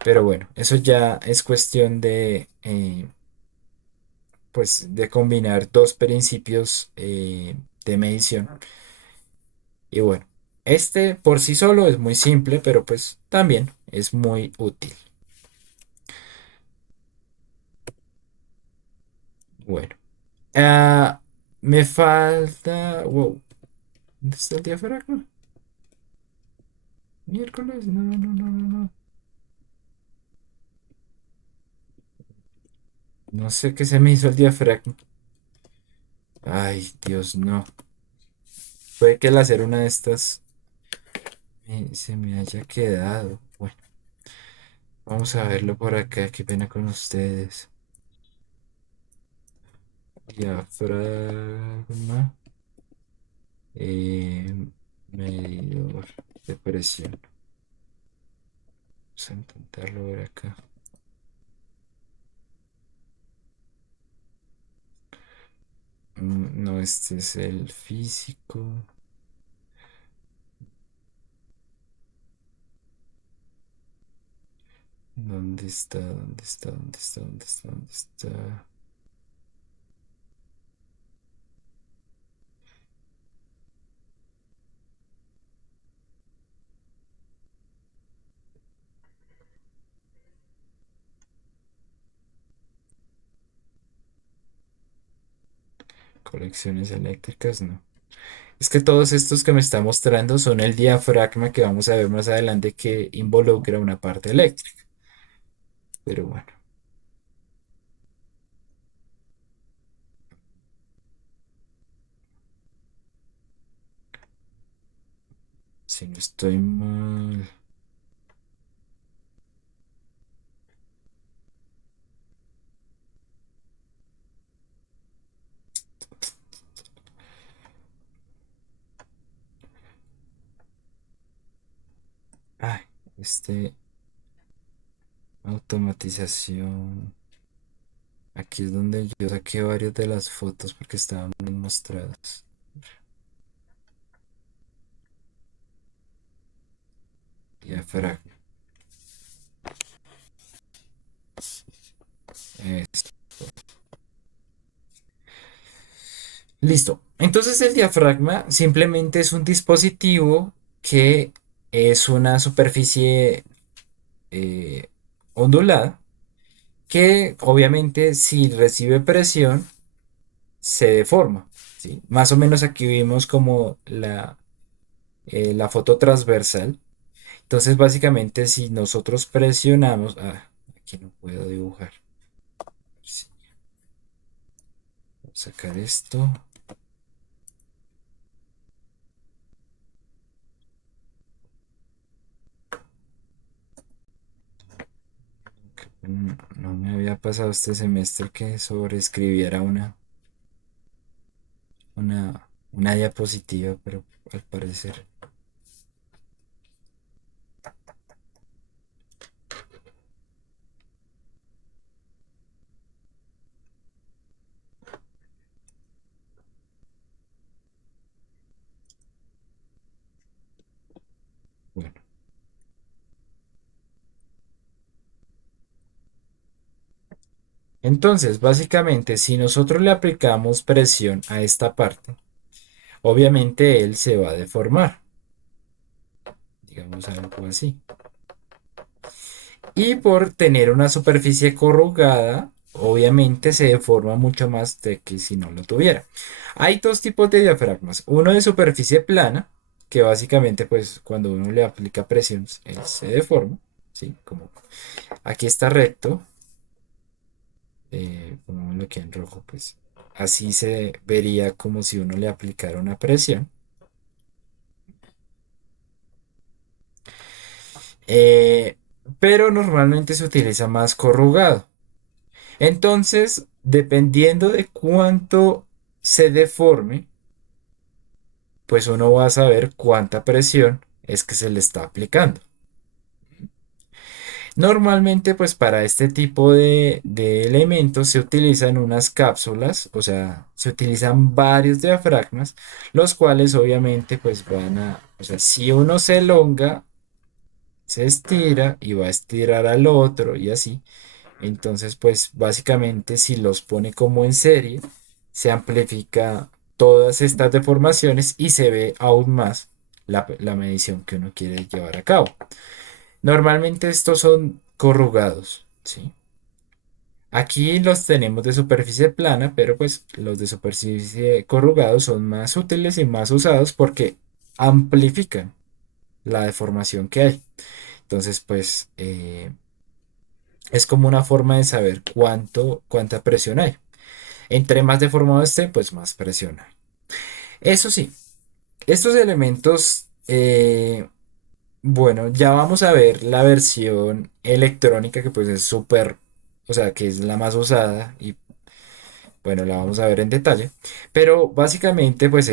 Pero bueno, eso ya es cuestión pues, de combinar dos principios de medición. Y bueno, este por sí solo es muy simple, pero pues también es muy útil. Bueno, ah, me falta... Wow, ¿dónde está el diafragma? Miércoles, no, no, no, no, no. No sé qué se me hizo el diafragma. Ay, Dios, no. Puede que al hacer una de estas se me haya quedado. Bueno, vamos a verlo por acá. Qué pena con ustedes. Diafragma. eh, Medidor de presión. Vamos a intentarlo ver acá. No, este es el físico. ¿Dónde está? ¿Dónde está? ¿Dónde está? ¿Dónde está? ¿Dónde está? Colecciones eléctricas, no. Es que todos estos que me está mostrando son el diafragma que vamos a ver más adelante que involucra una parte eléctrica. Pero bueno, si no estoy mal. Ay, este, automatización. Aquí es donde yo saqué varias de las fotos porque estaban bien mostradas. Diafragma. Es- Listo. Entonces el diafragma simplemente es un dispositivo que es una superficie eh, ondulada que obviamente si recibe presión se deforma, ¿sí? Más o menos aquí vimos como la foto transversal. Entonces básicamente si nosotros presionamos... aquí no puedo dibujar. Sí, voy a sacar esto. No, no me había pasado este semestre que sobreescribiera una diapositiva, pero al parecer. Bueno. Entonces, básicamente, si nosotros le aplicamos presión a esta parte, obviamente él se va a deformar, digamos algo así. Y por tener una superficie corrugada, obviamente se deforma mucho más de que si no lo tuviera. Hay dos tipos de diafragmas. Uno de superficie plana, que básicamente pues cuando uno le aplica presión, él se deforma, ¿sí? Como aquí está recto, como lo que en rojo, pues así se vería como si uno le aplicara una presión. Eh, pero normalmente se utiliza más corrugado. Entonces, dependiendo de cuánto se deforme, pues uno va a saber cuánta presión es que se le está aplicando. Normalmente, pues para este tipo de elementos se utilizan unas cápsulas, o sea, se utilizan varios diafragmas, los cuales obviamente pues van a, o sea, si uno se elonga, se estira y va a estirar al otro y así. Entonces, pues básicamente si los pone como en serie, se amplifica todas estas deformaciones y se ve aún más la medición que uno quiere llevar a cabo. Normalmente estos son corrugados, ¿sí? Aquí los tenemos de superficie plana, pero pues los de superficie corrugados son más útiles y más usados porque amplifican la deformación que hay. Entonces, pues es como una forma de saber cuánta presión hay. Entre más deformado esté, pues más presión hay. Eso sí, estos elementos, bueno, ya vamos a ver la versión electrónica que pues es súper, o sea, que es la más usada y bueno, la vamos a ver en detalle. Pero básicamente pues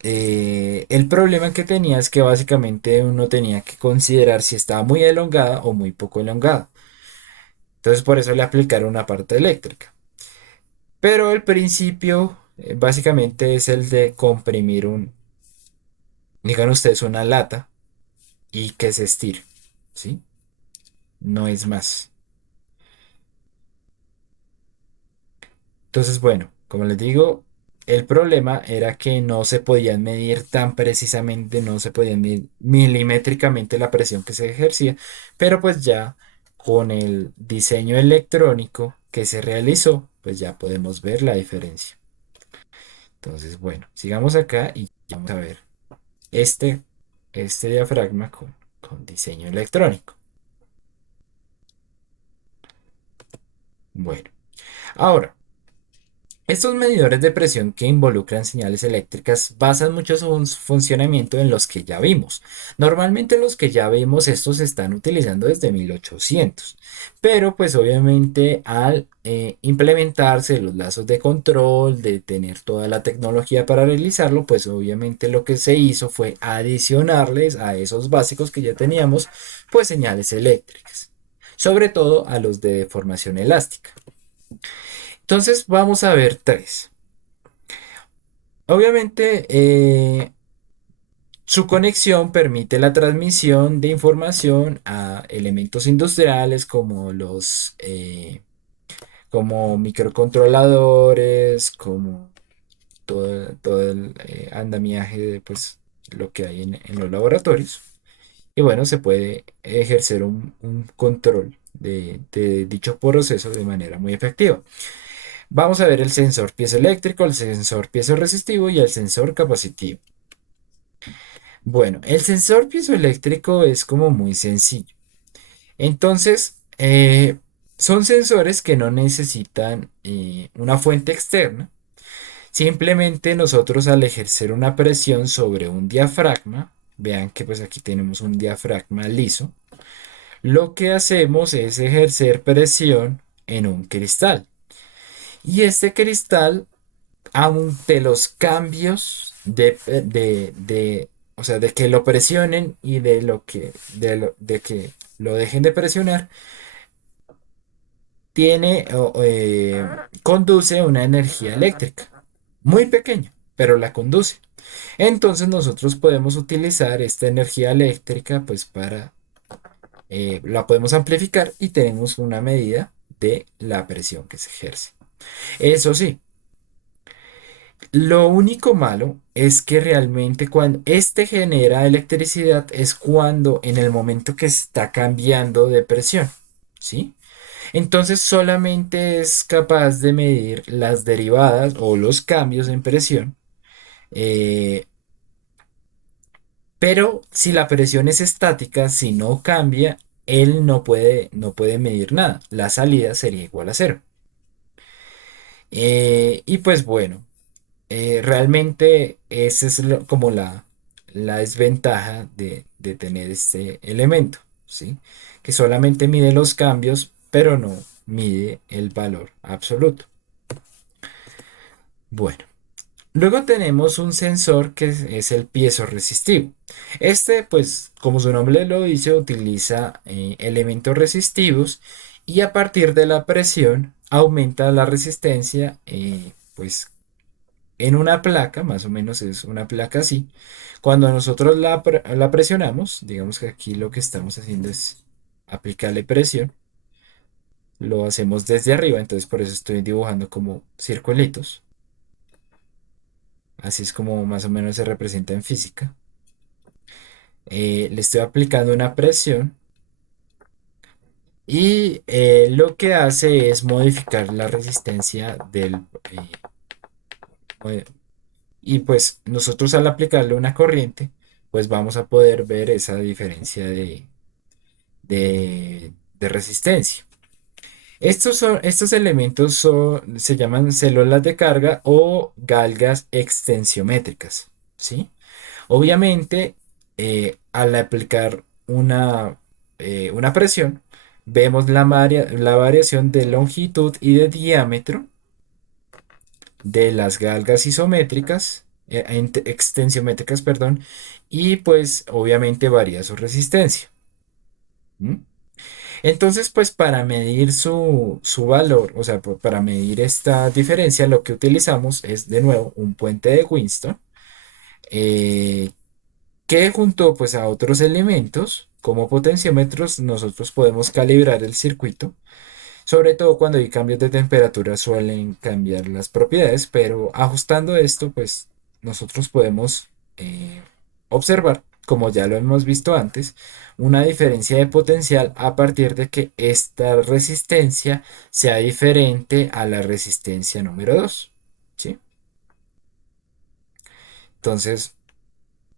el problema que tenía es que básicamente uno tenía que considerar si estaba muy elongada o muy poco elongada. Entonces por eso le aplicaron una parte eléctrica. Pero el principio básicamente es el de comprimir digan ustedes, una lata y que se estire, ¿sí? No es más. Entonces, bueno, como les digo, el problema era que no se podían medir tan precisamente, no se podían medir milimétricamente la presión que se ejercía, pero pues ya con el diseño electrónico que se realizó, pues ya podemos ver la diferencia. Entonces, bueno, sigamos acá y vamos a ver este, este diafragma con diseño electrónico. Bueno, ahora, estos medidores de presión que involucran señales eléctricas basan mucho su funcionamiento en los que ya vimos. Normalmente los que ya vimos estos se están utilizando desde 1800, pero pues obviamente al implementarse los lazos de control, de tener toda la tecnología para realizarlo, pues obviamente lo que se hizo fue adicionarles a esos básicos que ya teníamos, pues señales eléctricas, sobre todo a los de deformación elástica. Entonces vamos a ver tres. Obviamente, su conexión permite la transmisión de información a elementos industriales como como microcontroladores, como todo el andamiaje de pues, lo que hay en los laboratorios. Y bueno, se puede ejercer un control de dicho proceso de manera muy efectiva. Vamos a ver el sensor piezoeléctrico, el sensor piezoresistivo y el sensor capacitivo. Bueno, el sensor piezoeléctrico es como muy sencillo. Entonces, son sensores que no necesitan una fuente externa. Simplemente nosotros al ejercer una presión sobre un diafragma, vean que pues aquí tenemos un diafragma liso, lo que hacemos es ejercer presión en un cristal. Y este cristal, ante los cambios o sea, de que lo presionen y de que lo dejen de presionar, conduce una energía eléctrica, muy pequeña, pero la conduce. Entonces nosotros podemos utilizar esta energía eléctrica pues la podemos amplificar y tenemos una medida de la presión que se ejerce. Eso sí, lo único malo es que realmente cuando este genera electricidad es cuando en el momento que está cambiando de presión, ¿sí? Entonces solamente es capaz de medir las derivadas o los cambios en presión, eh, pero si la presión es estática, si no cambia, él no puede medir nada. La salida sería igual a cero. Y pues bueno. Realmente esa es como la desventaja de tener este elemento, ¿sí? Que solamente mide los cambios, pero no mide el valor absoluto. Bueno, luego tenemos un sensor que es el piezo-resistivo. Este, pues, como su nombre lo dice, utiliza elementos resistivos y a partir de la presión aumenta la resistencia, pues en una placa, más o menos es una placa así. Cuando nosotros la presionamos, digamos que aquí lo que estamos haciendo es aplicarle presión, lo hacemos desde arriba, entonces por eso estoy dibujando como circulitos. Así es como más o menos se representa en física. Le estoy aplicando una presión y lo que hace es modificar la resistencia eh, y pues nosotros al aplicarle una corriente, pues vamos a poder ver esa diferencia de resistencia. Estos elementos se llaman células de carga o galgas extensiométricas, ¿sí? Obviamente, al aplicar una presión, vemos la variación de longitud y de diámetro de las galgas isométricas, extensiométricas, perdón, y pues obviamente varía su resistencia. ¿M? Entonces, pues para medir su valor, o sea, para medir esta diferencia, lo que utilizamos es de nuevo un puente de Winston, eh, que junto pues a otros elementos como potenciómetros, nosotros podemos calibrar el circuito. Sobre todo cuando hay cambios de temperatura suelen cambiar las propiedades, pero ajustando esto, pues nosotros podemos observar, como ya lo hemos visto antes, una diferencia de potencial a partir de que esta resistencia sea diferente a la resistencia número 2, ¿sí? Entonces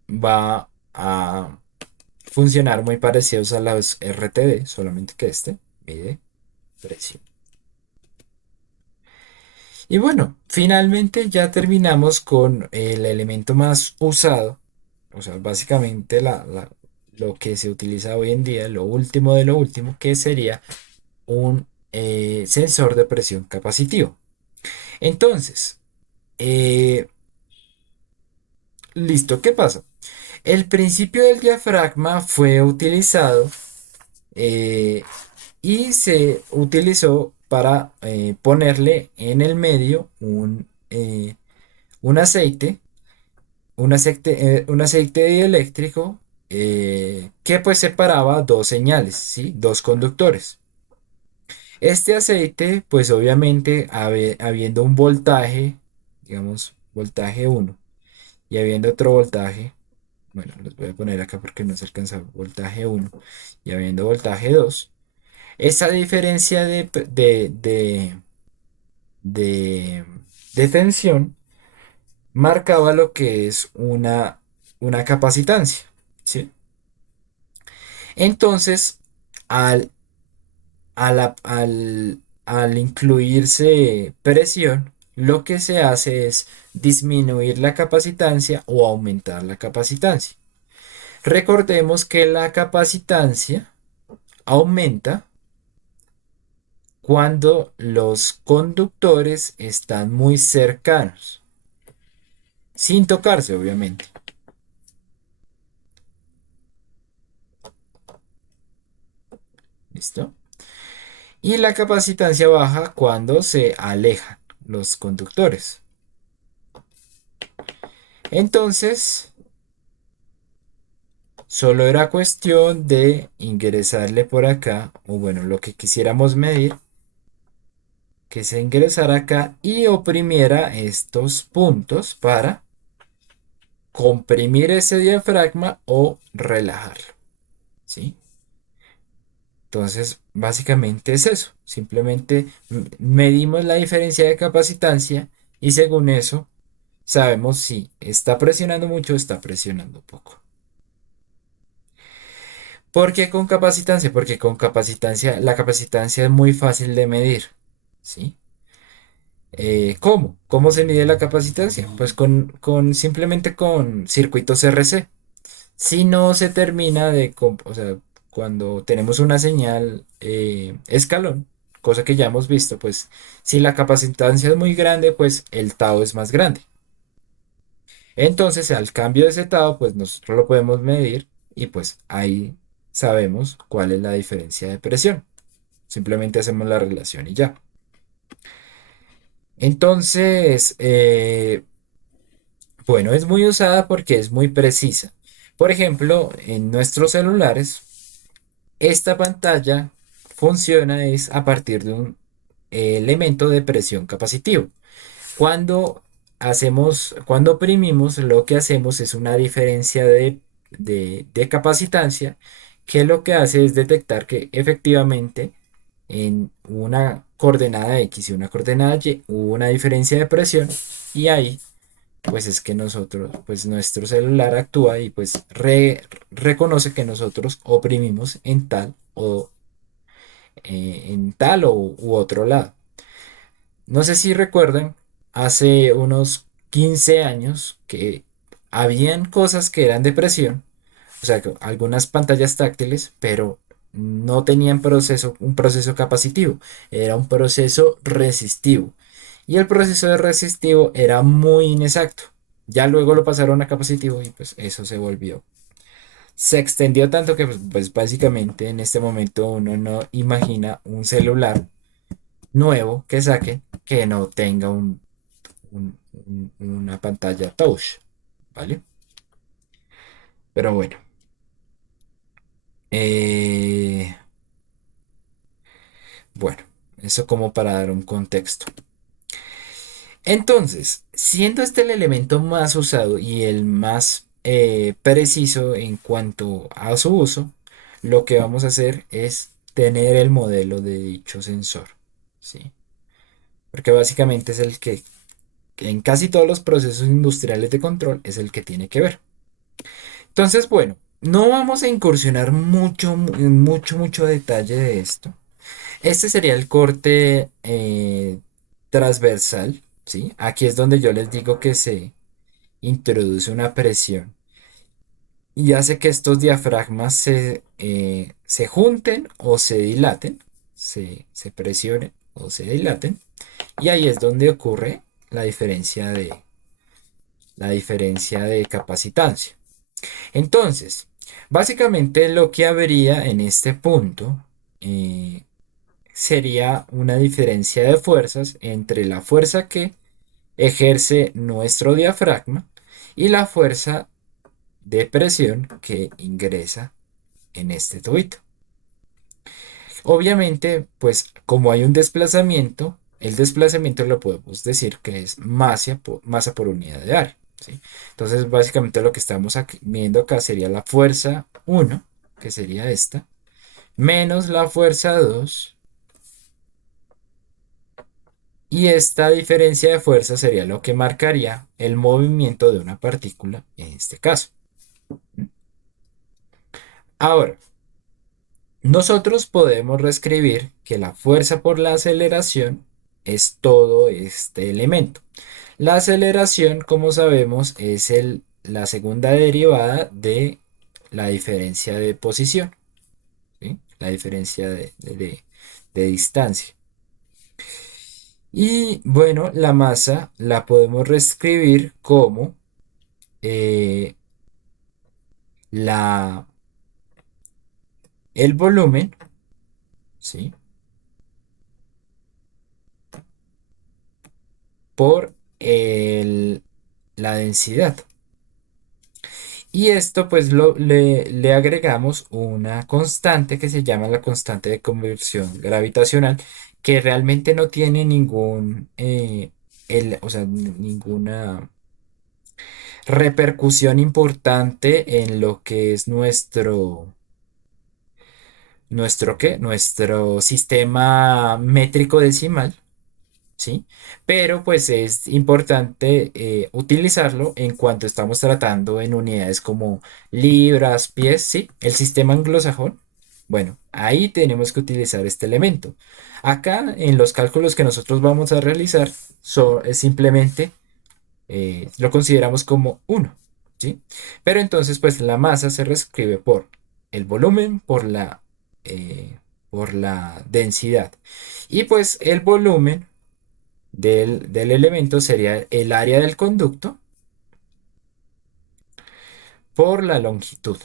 va a funcionar muy parecidos a los RTD, solamente que este mide presión. Y bueno, finalmente ya terminamos con el elemento más usado, o sea, básicamente lo que se utiliza hoy en día, lo último de lo último, que sería un sensor de presión capacitivo. Entonces, eh, listo, ¿qué pasa? El principio del diafragma fue utilizado eh, y se utilizó para ponerle en el medio un aceite un aceite dieléctrico que pues separaba dos señales, ¿sí? Dos conductores. Este aceite, pues obviamente habiendo un voltaje, digamos, voltaje uno y habiendo otro voltaje, bueno, los voy a poner acá porque no se alcanza voltaje uno y habiendo voltaje 2 esa diferencia de, de tensión marcaba lo que es una capacitancia, ¿sí? Entonces, al, al incluirse presión, lo que se hace es disminuir la capacitancia o aumentar la capacitancia. Recordemos que la capacitancia aumenta cuando los conductores están muy cercanos, sin tocarse, obviamente. ¿Listo? Y la capacitancia baja cuando se alejan los conductores. Entonces, solo era cuestión de ingresarle por acá, o bueno, lo que quisiéramos medir, que se ingresara acá y oprimiera estos puntos para comprimir ese diafragma o relajarlo, ¿sí? Entonces, básicamente es eso. Simplemente medimos la diferencia de capacitancia y según eso sabemos si está presionando mucho o está presionando poco. ¿Por qué con capacitancia? Porque con capacitancia, la capacitancia es muy fácil de medir, ¿sí? ¿Cómo? ¿Cómo se mide la capacitancia? Pues simplemente con circuitos RC. Si no se termina o sea, cuando tenemos una señal escalón, cosa que ya hemos visto, pues si la capacitancia es muy grande, pues el tau es más grande. Entonces, al cambio de ese tau, pues nosotros lo podemos medir y pues ahí sabemos cuál es la diferencia de presión. Simplemente hacemos la relación y ya. Entonces, bueno, es muy usada porque es muy precisa. Por ejemplo, en nuestros celulares, esta pantalla funciona es a partir de un elemento de presión capacitivo. Cuando cuando oprimimos, lo que hacemos es una diferencia de capacitancia que lo que hace es detectar que efectivamente en una coordenada X y una coordenada Y hubo una diferencia de presión y ahí pues es que pues nuestro celular actúa y pues reconoce que nosotros oprimimos en tal u otro lado. No sé si recuerdan, hace unos 15 años que habían cosas que eran de presión, o sea, algunas pantallas táctiles, pero no tenían un proceso capacitivo, era un proceso resistivo. Y el proceso de resistivo era muy inexacto. Ya luego lo pasaron a capacitivo y pues eso se extendió tanto que pues básicamente en este momento uno no imagina un celular nuevo que saquen que no tenga una pantalla touch, ¿vale? Pero bueno, eh, bueno, eso como para dar un contexto. Entonces, siendo este el elemento más usado y el más preciso en cuanto a su uso, lo que vamos a hacer es tener el modelo de dicho sensor, ¿sí? Porque básicamente es el que en casi todos los procesos industriales de control es el que tiene que ver. Entonces, bueno, no vamos a incursionar en mucho detalle de esto. Este sería el corte transversal, ¿sí? Aquí es donde yo les digo que se introduce una presión y hace que estos diafragmas se junten o se dilaten, se presionen o se dilaten. Y ahí es donde ocurre la diferencia de capacitancia. Entonces, básicamente lo que habría en este punto eh, sería una diferencia de fuerzas entre la fuerza que ejerce nuestro diafragma y la fuerza de presión que ingresa en este tubito. Obviamente, pues como hay un desplazamiento, el desplazamiento lo podemos decir que es masa por unidad de área, ¿sí? Entonces, básicamente lo que estamos viendo acá sería la fuerza 1, que sería esta, menos la fuerza 2, y esta diferencia de fuerza sería lo que marcaría el movimiento de una partícula en este caso. Ahora, nosotros podemos reescribir que la fuerza por la aceleración es todo este elemento. La aceleración, como sabemos, es la segunda derivada de la diferencia de posición, ¿sí? la diferencia de distancia. Y bueno, la masa la podemos reescribir como eh, la, el volumen, ¿sí? Por la densidad. Y esto pues le agregamos una constante que se llama la constante de conversión gravitacional, que realmente no tiene o sea, ninguna repercusión importante en lo que es nuestro sistema métrico decimal. ¿Sí? Pero pues es importante utilizarlo en cuanto estamos tratando en unidades como libras, pies, ¿sí? El sistema anglosajón. Bueno, ahí tenemos que utilizar este elemento. Acá en los cálculos que nosotros vamos a realizar, es simplemente lo consideramos como uno, ¿sí? Pero entonces pues la masa se reescribe por el volumen, por la densidad. Y pues el volumen del elemento sería el área del conducto por la longitud.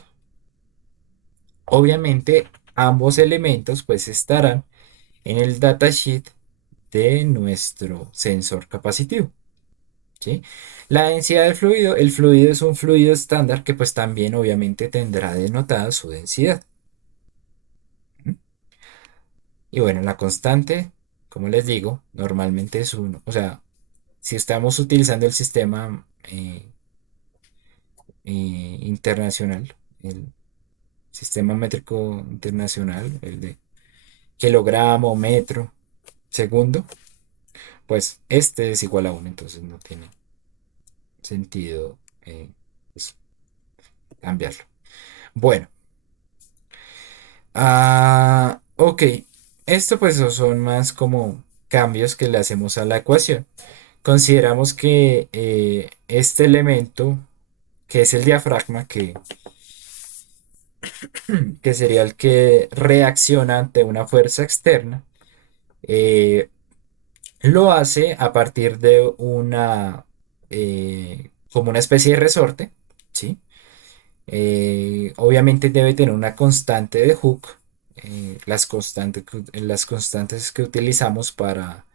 Obviamente, ambos elementos pues estarán en el datasheet de nuestro sensor capacitivo, ¿sí? La densidad del fluido, el fluido es un fluido estándar que pues también obviamente tendrá denotada su densidad. ¿Mm? Y bueno, la constante, como les digo, normalmente es uno. O sea, si estamos utilizando el sistema internacional, el sistema métrico internacional, el de kilogramo, metro, segundo, pues este es igual a uno, entonces no tiene sentido pues, cambiarlo. Bueno, ok, esto pues son más como cambios que le hacemos a la ecuación. Consideramos que este elemento, que es el diafragma, que sería el que reacciona ante una fuerza externa, eh, lo hace a partir de como una especie de resorte, ¿sí? Obviamente debe tener una constante de Hooke, las constantes que utilizamos para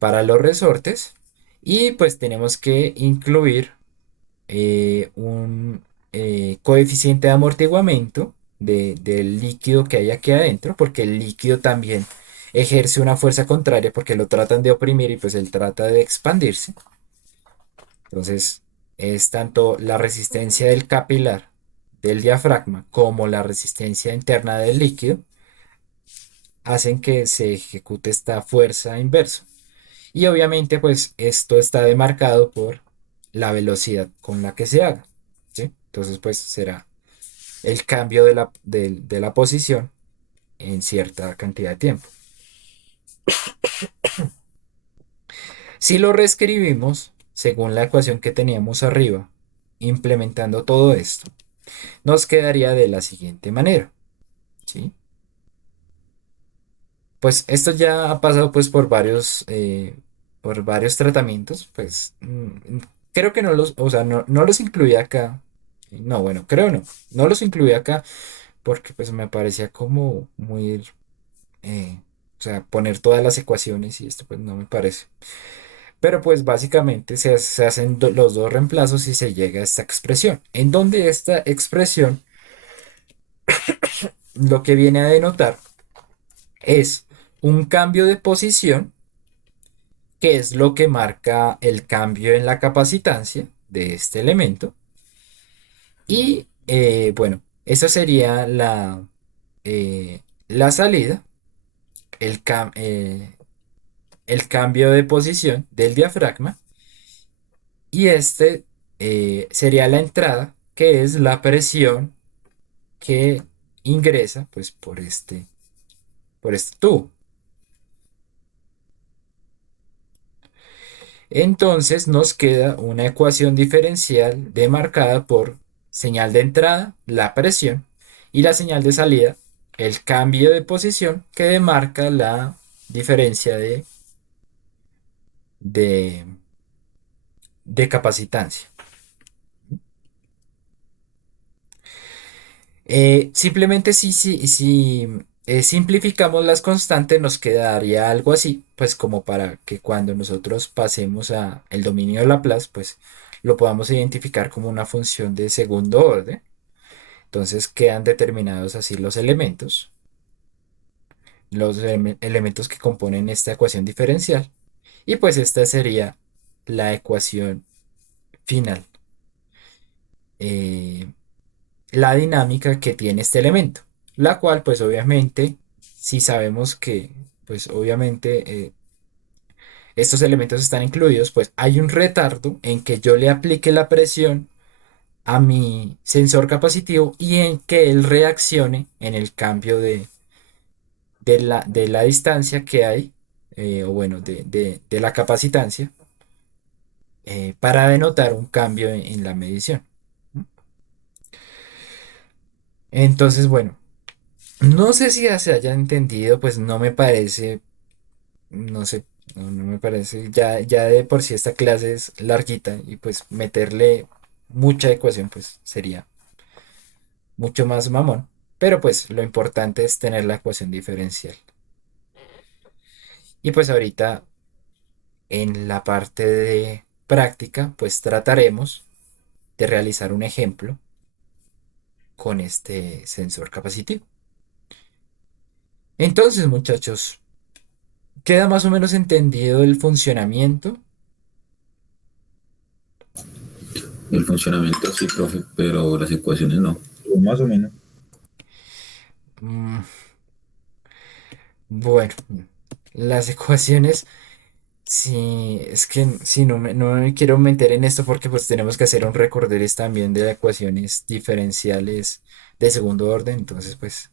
los resortes, y pues tenemos que incluir un coeficiente de amortiguamiento del líquido que hay aquí adentro, porque el líquido también ejerce una fuerza contraria porque lo tratan de oprimir y pues él trata de expandirse. Entonces, es tanto la resistencia del capilar del diafragma como la resistencia interna del líquido hacen que se ejecute esta fuerza inversa. Y obviamente, pues esto está demarcado por la velocidad con la que se haga, ¿sí? Entonces, pues será el cambio de la posición en cierta cantidad de tiempo. Si lo reescribimos según la ecuación que teníamos arriba, implementando todo esto, nos quedaría de la siguiente manera, ¿sí? Pues esto ya ha pasado pues por varios tratamientos, pues creo que no los, o sea, no los incluí acá. No, bueno, creo no los incluí acá porque pues me parecía como muy, o sea, poner todas las ecuaciones y esto pues no me parece. Pero pues básicamente se hacen los dos reemplazos y se llega a esta expresión, en donde esta expresión lo que viene a denotar es un cambio de posición, que es lo que marca el cambio en la capacitancia de este elemento. Y bueno, esa sería la salida, el, el cambio de posición del diafragma. Y este sería la entrada, que es la presión que ingresa pues por este tubo. Entonces nos queda una ecuación diferencial demarcada por señal de entrada, la presión, y la señal de salida, el cambio de posición que demarca la diferencia de, de capacitancia. Simplemente si simplificamos las constantes nos quedaría algo así, pues como para que cuando nosotros pasemos a el dominio de Laplace, pues lo podamos identificar como una función de segundo orden. Entonces quedan determinados así los elementos, elementos que componen esta ecuación diferencial. Y pues esta sería la ecuación final, eh, la dinámica que tiene este elemento, la cual pues obviamente, si sabemos que pues obviamente estos elementos están incluidos, pues hay un retardo en que yo le aplique la presión a mi sensor capacitivo y en que él reaccione en el cambio de la distancia que hay, o bueno, de la capacitancia, para denotar un cambio en la medición. Entonces, bueno, no sé si ya se haya entendido, pues no me parece, no sé, no me parece, ya de por sí esta clase es larguita y pues meterle mucha ecuación pues sería mucho más mamón, pero pues lo importante es tener la ecuación diferencial. Y pues ahorita en la parte de práctica pues trataremos de realizar un ejemplo con este sensor capacitivo. Entonces, muchachos, ¿queda más o menos entendido el funcionamiento? El funcionamiento sí, profe, pero las ecuaciones no. Más o menos. Mm, bueno, las ecuaciones, sí, es que sí, no me quiero meter en esto porque pues tenemos que hacer un recorderis también de ecuaciones diferenciales de segundo orden, entonces pues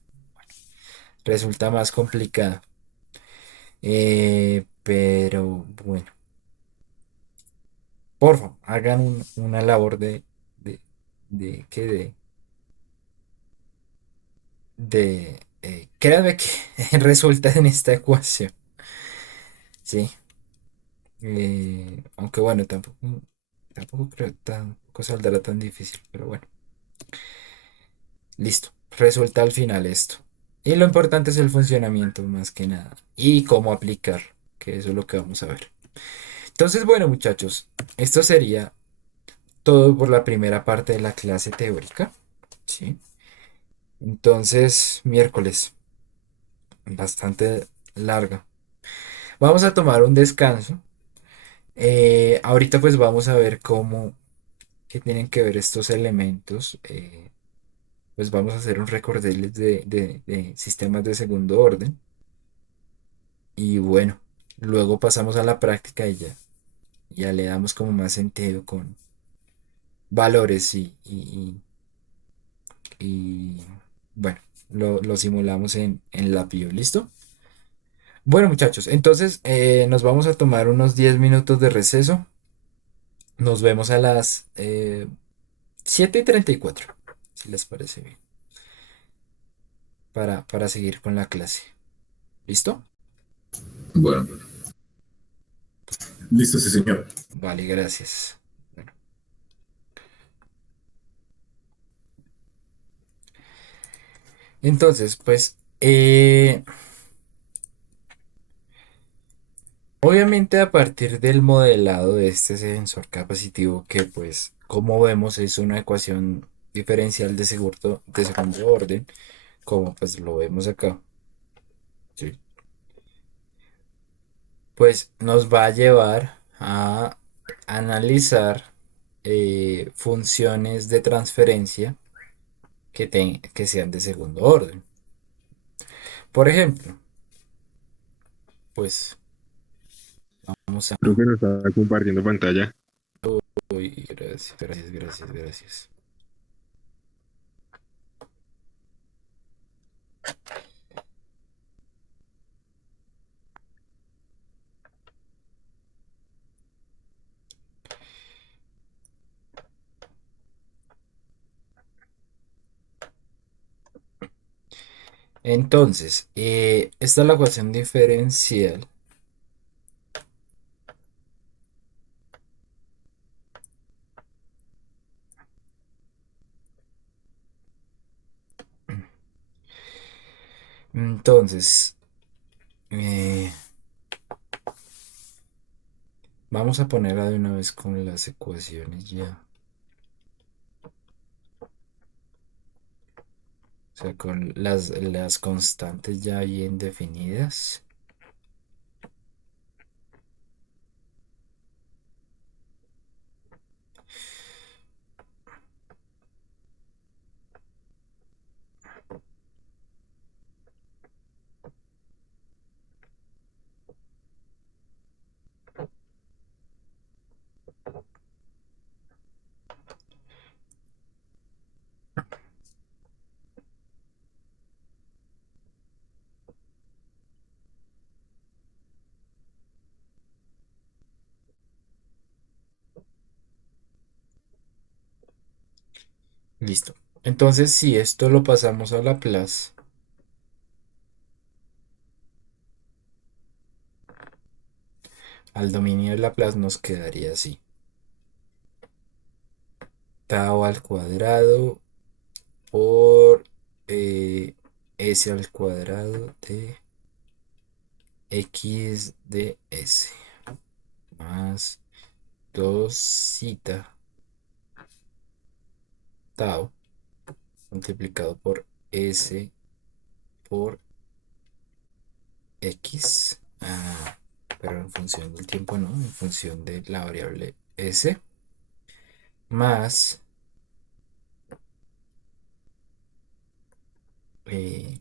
resulta más complicado. Pero bueno, por favor, hagan una labor de, ¿qué? Créanme que resulta en esta ecuación, ¿sí? Aunque bueno, tampoco creo, tampoco saldrá tan difícil, pero bueno, listo. Resulta al final esto. Y lo importante es el funcionamiento más que nada. Y cómo aplicar, que eso es lo que vamos a ver. Entonces, bueno, muchachos, esto sería todo por la primera parte de la clase teórica, ¿sí? Entonces, miércoles, bastante larga. Vamos a tomar un descanso. Ahorita pues vamos a ver qué tienen que ver estos elementos. Pues vamos a hacer un recorderis de sistemas de segundo orden. Y bueno, luego pasamos a la práctica y ya le damos como más sentido con valores y, bueno, lo simulamos en la PIO. ¿Listo? Bueno, muchachos, entonces nos vamos a tomar unos 10 minutos de receso. Nos vemos a las 7:34, si les parece bien, para seguir con la clase. ¿Listo? Bueno, Listo, sí, señor. Vale, gracias. Bueno, entonces, pues, obviamente a partir del modelado de este sensor capacitivo, que pues, como vemos, es una ecuación diferencial de segundo orden, como pues lo vemos acá, ¿sí? Pues nos va a llevar a analizar funciones de transferencia que sean de segundo orden. Por ejemplo, pues vamos a... Creo que nos está compartiendo pantalla. Uy, gracias, gracias, gracias, gracias. Entonces, esta es la ecuación diferencial. Entonces, eh, vamos a ponerla de una vez con las ecuaciones ya. O sea, con las constantes ya bien definidas. Listo. Entonces, si esto lo pasamos a Laplace, al dominio de Laplace nos quedaría así. Tau al cuadrado por s al cuadrado de x de s más 2 zeta tau multiplicado por s por x. Pero en función del tiempo no, en función de la variable s más eh,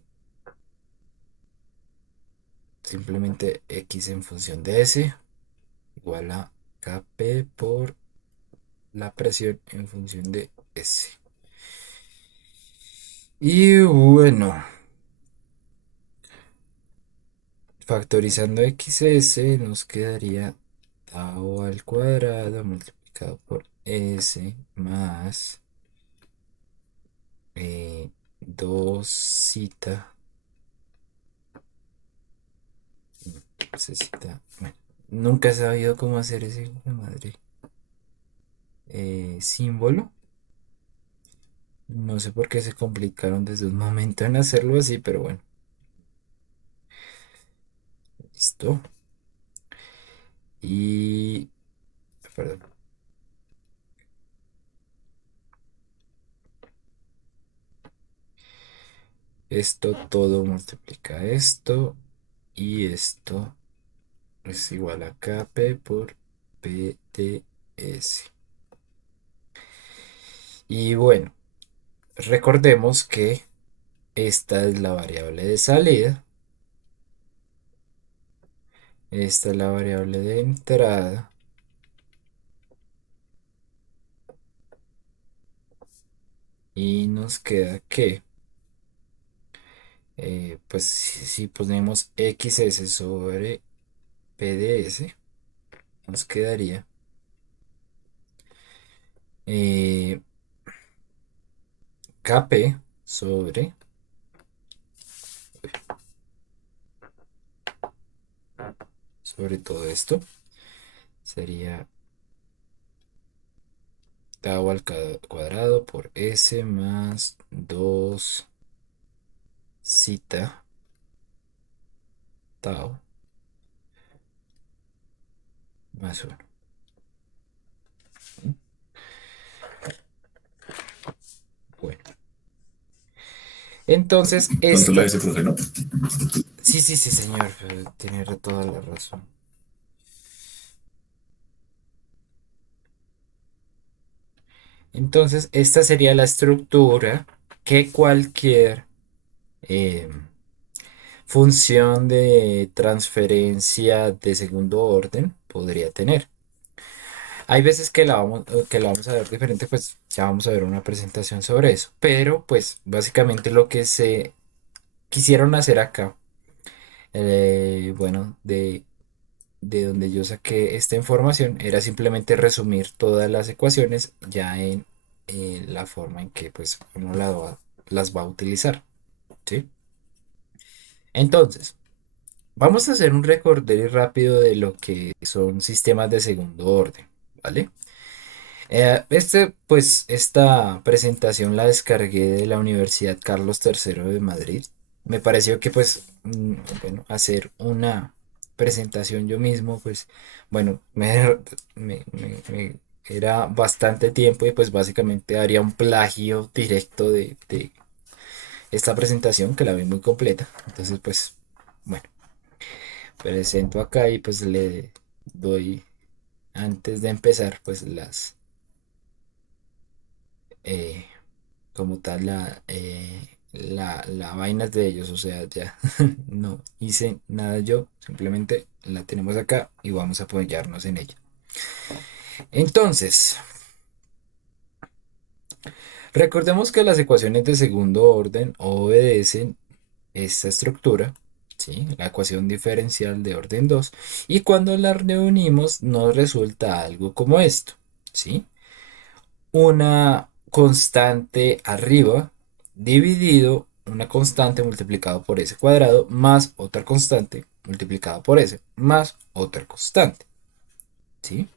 simplemente x en función de s igual a kp por la presión en función de s. Y bueno, factorizando xs nos quedaría tau al cuadrado multiplicado por s más 2 zeta. Bueno, nunca he sabido cómo hacer ese hijo de madre símbolo. No sé por qué se complicaron desde un momento en hacerlo así, pero bueno, listo. Y, perdón, esto todo multiplica esto y esto es igual a kp por pds. Y bueno, recordemos que esta es la variable de salida, esta es la variable de entrada y nos queda que, pues si ponemos xs sobre pds, nos quedaría eh, kp sobre todo esto sería tau al cuadrado por s más 2 zeta tau más 1. Bueno, entonces Tonto la esta... ese, profe, ¿no? Sí, sí, sí, señor, tiene toda la razón. Entonces, esta sería la estructura que cualquier eh, función de transferencia de segundo orden podría tener. Hay veces que la vamos a ver diferente, pues ya vamos a ver una presentación sobre eso. Pero pues básicamente lo que se quisieron hacer acá, bueno, de donde yo saqué esta información, era simplemente resumir todas las ecuaciones ya en la forma en que pues uno las va a utilizar. ¿Sí? Entonces, vamos a hacer un recorderis rápido de lo que son sistemas de segundo orden, ¿vale? Pues, esta presentación la descargué de la Universidad Carlos III de Madrid. Me pareció que, pues, bueno, hacer una presentación yo mismo, pues, bueno, era bastante tiempo y pues básicamente haría un plagio directo de esta presentación que la vi muy completa. Entonces, pues, bueno, presento acá y pues le doy, antes de empezar, pues eh, como tal la vaina es de ellos, o sea, ya no hice nada yo, simplemente la tenemos acá y vamos a apoyarnos en ella. Entonces, recordemos que las ecuaciones de segundo orden obedecen esta estructura, ¿sí? La ecuación diferencial de orden 2 y cuando las reunimos nos resulta algo como esto, ¿sí? Una constante arriba dividido una constante multiplicado por ese cuadrado más otra constante multiplicada por ese más otra constante, ¿sí?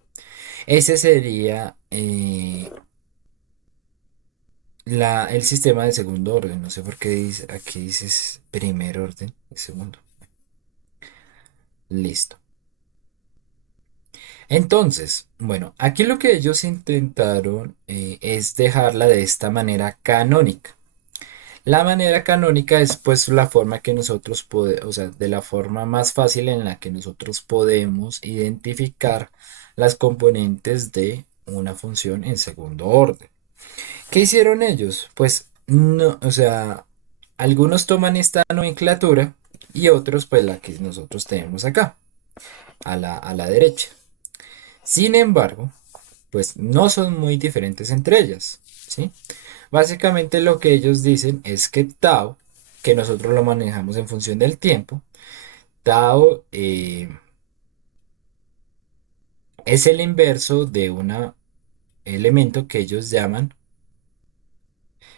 Ese sería el sistema de segundo orden. No sé por qué aquí dices primer orden y segundo. Listo. Entonces, bueno, aquí lo que ellos intentaron es dejarla de esta manera canónica. La manera canónica es pues la forma que nosotros podemos, o sea, de la forma más fácil en la que nosotros podemos identificar las componentes de una función en segundo orden. ¿Qué hicieron ellos? Pues no, o sea, algunos toman esta nomenclatura y otros pues la que nosotros tenemos acá, a la derecha. Sin embargo, pues no son muy diferentes entre ellas, ¿sí? Básicamente lo que ellos dicen es que tau, que nosotros lo manejamos en función del tiempo, tau es el inverso de un elemento que ellos llaman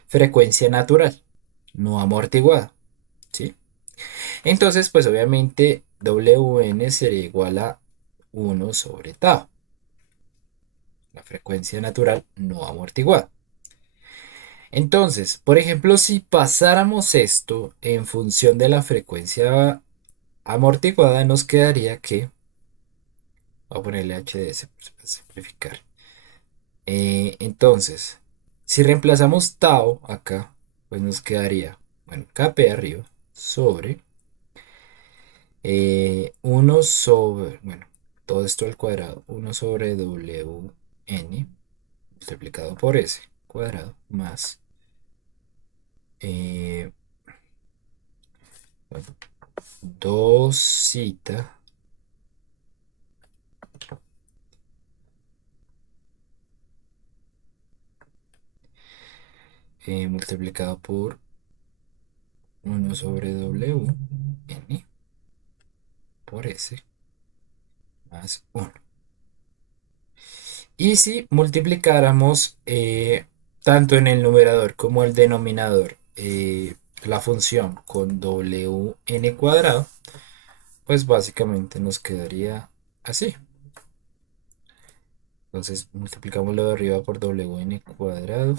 frecuencia natural, no amortiguada, ¿sí? Entonces, pues obviamente Wn sería igual a 1 sobre tau, la frecuencia natural no amortiguada. Entonces, por ejemplo, si pasáramos esto en función de la frecuencia amortiguada, nos quedaría que, voy a ponerle HDS para simplificar. Entonces, si reemplazamos tau acá, pues nos quedaría, bueno, Kp arriba sobre 1 sobre, bueno, todo esto al cuadrado, 1 sobre Wn multiplicado por S cuadrado más eh, bueno, 2 zeta multiplicado por 1 sobre Wn por S más 1. Y si multiplicáramos tanto en el numerador como el denominador la función con Wn cuadrado, pues básicamente nos quedaría así. Entonces multiplicamos lo de arriba por Wn cuadrado.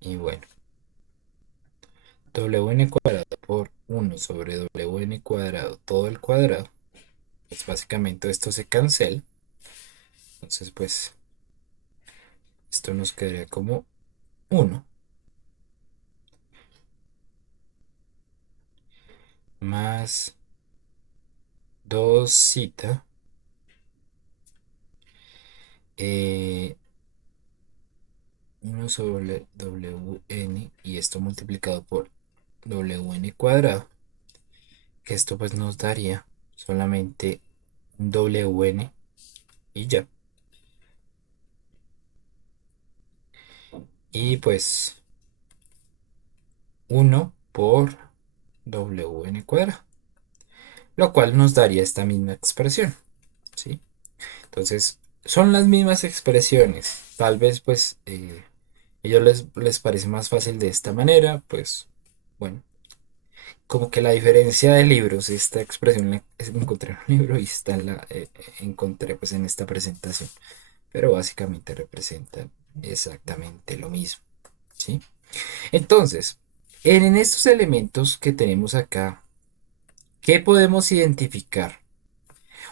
Y bueno, Wn cuadrado por 1 sobre Wn cuadrado todo el cuadrado. Pues básicamente esto se cancela. Entonces pues esto nos quedaría como 1 más 2 zeta 1 sobre Wn y esto multiplicado por Wn cuadrado, que esto pues nos daría solamente Wn y ya. Y pues 1 por Wn cuadrado, lo cual nos daría esta misma expresión, ¿sí? Entonces son las mismas expresiones. Tal vez pues ellos les parece más fácil de esta manera, pues bueno, como que la diferencia de libros, esta expresión la encontré en un libro y esta encontré pues en esta presentación, pero básicamente representan exactamente lo mismo, ¿sí? Entonces, en estos elementos que tenemos acá, ¿qué podemos identificar?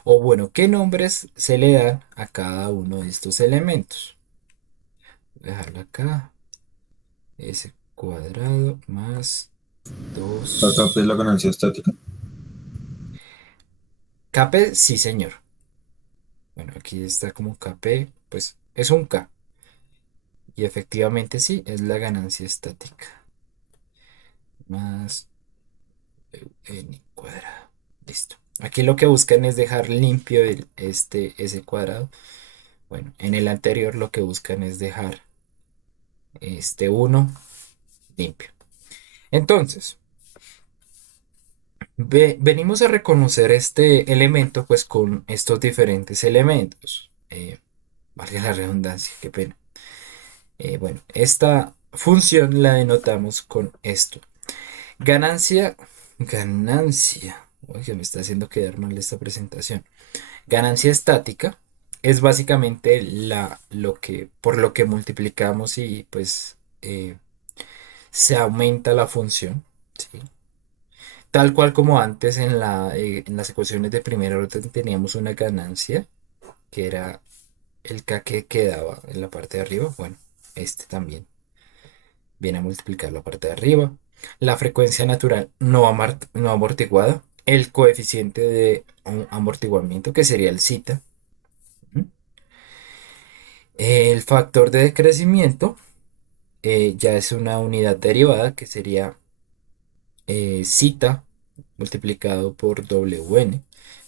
O bueno, ¿qué nombres se le dan a cada uno de estos elementos? Voy a dejarlo acá. S cuadrado más Acá pues 2. la ganancia estática. KP, sí, señor. Bueno, aquí está como KP, pues es un K. Y efectivamente sí, es la ganancia estática. Más n cuadrado. Listo. Aquí lo que buscan es dejar limpio este S cuadrado. Bueno, en el anterior lo que buscan es dejar este uno limpio. Entonces, venimos a reconocer este elemento pues con estos diferentes elementos. Valga la redundancia, qué pena. Bueno, esta función la denotamos con esto. Ganancia. Oye, me está haciendo quedar mal esta presentación. Ganancia estática es básicamente por lo que multiplicamos y pues se aumenta la función, ¿sí? Tal cual como antes en las ecuaciones de primer orden teníamos una ganancia, que era el K que quedaba en la parte de arriba. Bueno, este también viene a multiplicar la parte de arriba. La frecuencia natural no amortiguada. El coeficiente de amortiguamiento, que sería el zeta. ¿Mm? El factor de decrecimiento ya es una unidad derivada, que sería zeta multiplicado por WN,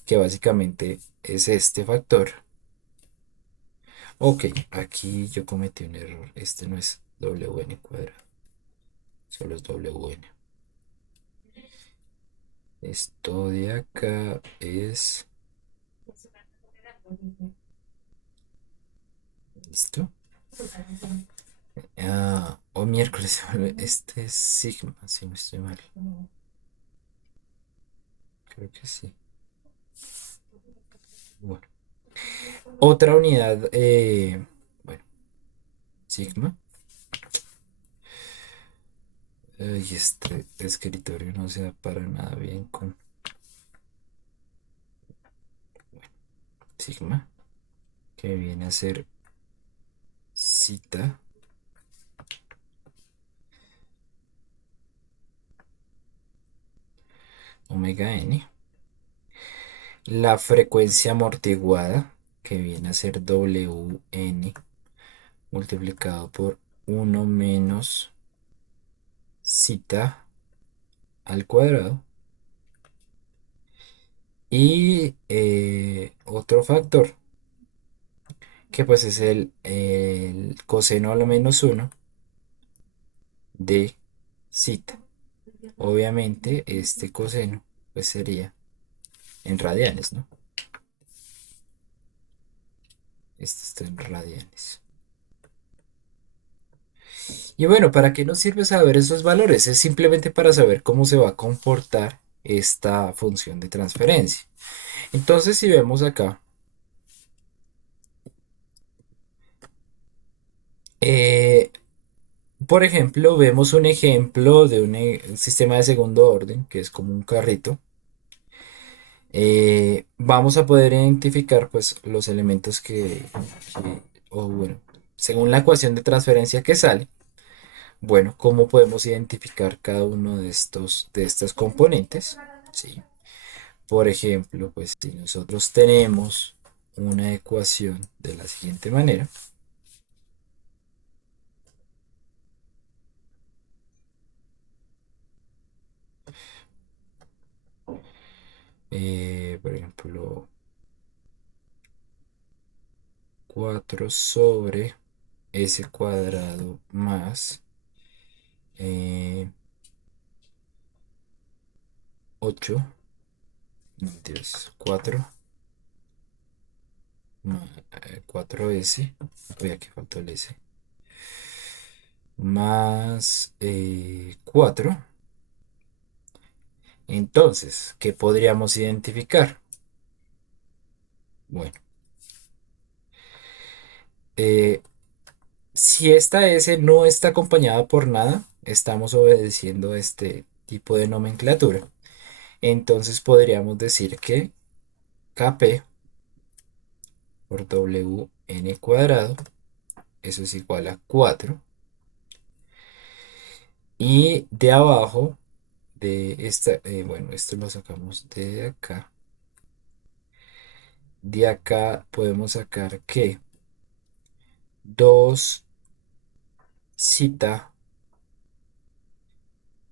que básicamente es este factor. Ok, aquí yo cometí un error. Este no es WN cuadrado, solo es WN. Esto de acá es... ¿Listo? Ah, o miércoles. Este es sigma, si no estoy mal. Creo que sí. Bueno. Otra unidad, bueno, sigma. Y este escritorio no se da para nada bien con sigma, que viene a ser zeta omega n. La frecuencia amortiguada, que viene a ser WN multiplicado por uno menos zeta al cuadrado. Y otro factor, que pues es el coseno a la menos uno de zeta. Obviamente este coseno pues sería en radianes, ¿no? Este está en radianes. Y bueno, ¿para qué nos sirve saber esos valores? Es simplemente para saber cómo se va a comportar esta función de transferencia. Entonces, si vemos acá, eh, por ejemplo, vemos un ejemplo de un sistema de segundo orden, que es como un carrito. Vamos a poder identificar pues los elementos o bueno, según la ecuación de transferencia que sale, bueno, cómo podemos identificar cada uno de estos componentes, ¿sí? Por ejemplo, pues si nosotros tenemos una ecuación de la siguiente manera, por ejemplo, 4 sobre s cuadrado más 8, no, mentiras, 4 4S, uy, aquí faltó el S, más 4. Entonces, ¿qué podríamos identificar? Bueno, eh, si esta S no está acompañada por nada, estamos obedeciendo este tipo de nomenclatura. Entonces podríamos decir que Kp por Wn cuadrado, eso es igual a 4. Y de abajo de esta, bueno, esto lo sacamos de acá. De acá podemos sacar que 2 cita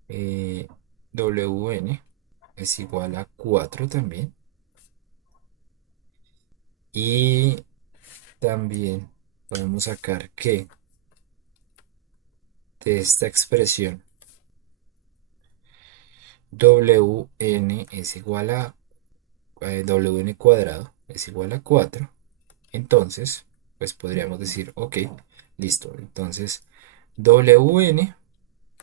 Wn es igual a 4 también. Y también podemos sacar que de esta expresión Wn es igual a Wn cuadrado es igual a 4. Entonces, pues podríamos decir, ok, listo. Entonces, Wn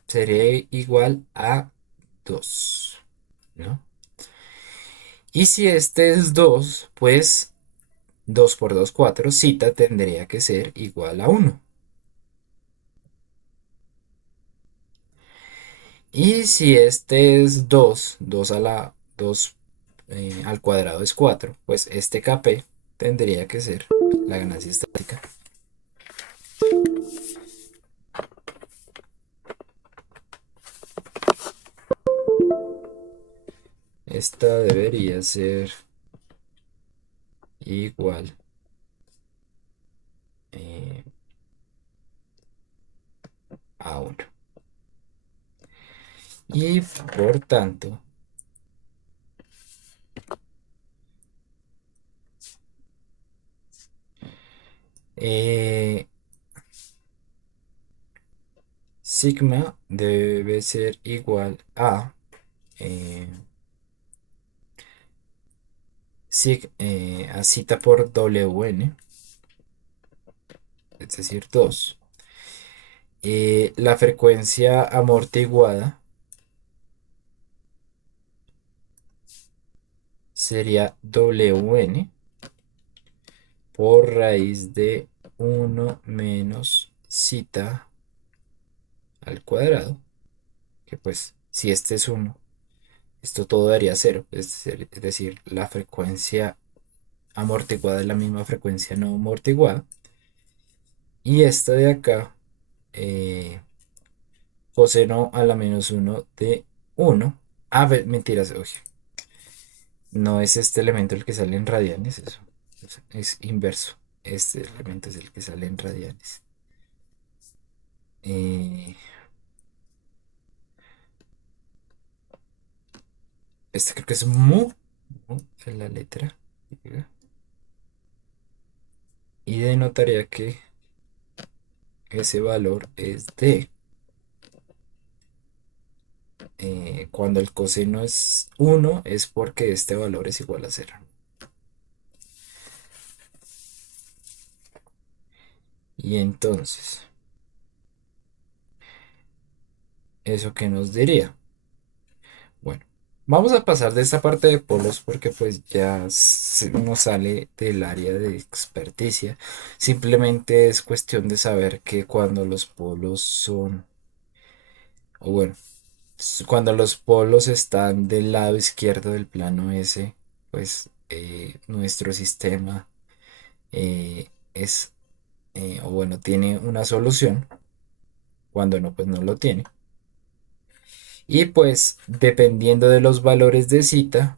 sería igual a 2, ¿no? Y si este es 2, pues 2 por 2, 4, cita tendría que ser igual a 1. Y si este es 2, 2 a la 2 al cuadrado es 4, pues este Kp tendría que ser la ganancia estática. Esta debería ser igual eh, a 1. Y por tanto, eh, sigma debe ser igual a a cita por Wn, es decir, 2. La frecuencia amortiguada sería Wn por raíz de 1 menos cita al cuadrado, que pues si este es 1, esto todo daría 0, es decir, la frecuencia amortiguada es la misma frecuencia no amortiguada. Y esta de acá, coseno a la menos 1 de 1. Ah, mentiras, oye, no es este elemento el que sale en radianes, eso es inverso. Este elemento es el que sale en radianes. Este creo que es mu es la letra. Y denotaría que ese valor es de. Cuando el coseno es 1 es porque este valor es igual a 0. Y entonces, ¿eso qué nos diría? Bueno, vamos a pasar de esta parte de polos porque pues ya nos sale del área de experticia. Simplemente es cuestión de saber que cuando los polos son, o bueno, cuando los polos están del lado izquierdo del plano S, pues nuestro sistema es, o bueno, tiene una solución. Cuando no, pues no lo tiene. Y pues dependiendo de los valores de cita,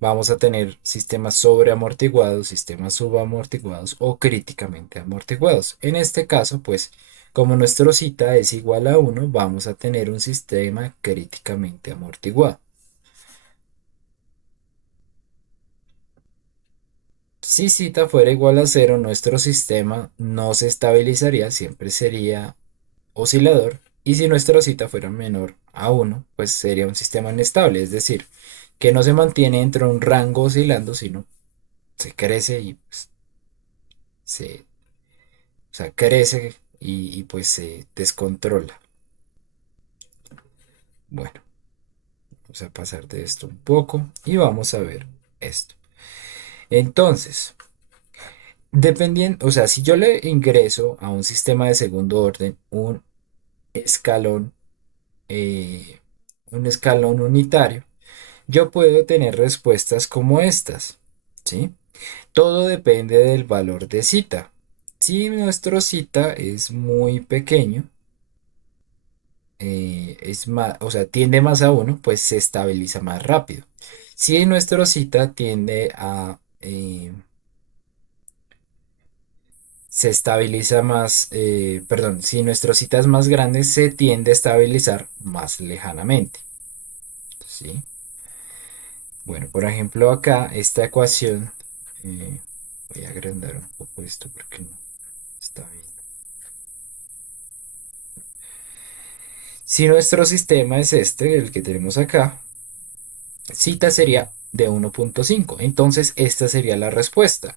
vamos a tener sistemas sobreamortiguados, sistemas subamortiguados o críticamente amortiguados. En este caso, pues como nuestro cita es igual a 1, vamos a tener un sistema críticamente amortiguado. Si cita fuera igual a 0, nuestro sistema no se estabilizaría, siempre sería oscilador. Y si nuestra cita fuera menor a 1, pues sería un sistema inestable, es decir, que no se mantiene dentro de un rango oscilando, sino se crece y pues, se, o sea, crece y pues se descontrola. Bueno, vamos a pasar de esto un poco y vamos a ver esto. Entonces, dependiendo, o sea, si yo le ingreso a un sistema de segundo orden escalón, eh, un escalón unitario, yo puedo tener respuestas como estas, ¿sí? Todo depende del valor de cita. Si nuestro cita es muy pequeño, es más, o sea, tiende más a uno, pues se estabiliza más rápido. Si nuestro cita tiende a, se estabiliza más, perdón, si nuestro cita es más grande, se tiende a estabilizar más lejanamente, ¿sí? Bueno, por ejemplo, acá esta ecuación, eh, voy a agrandar un poco esto porque no está bien. Si nuestro sistema es este, el que tenemos acá, cita sería de 1.5. Entonces, esta sería la respuesta.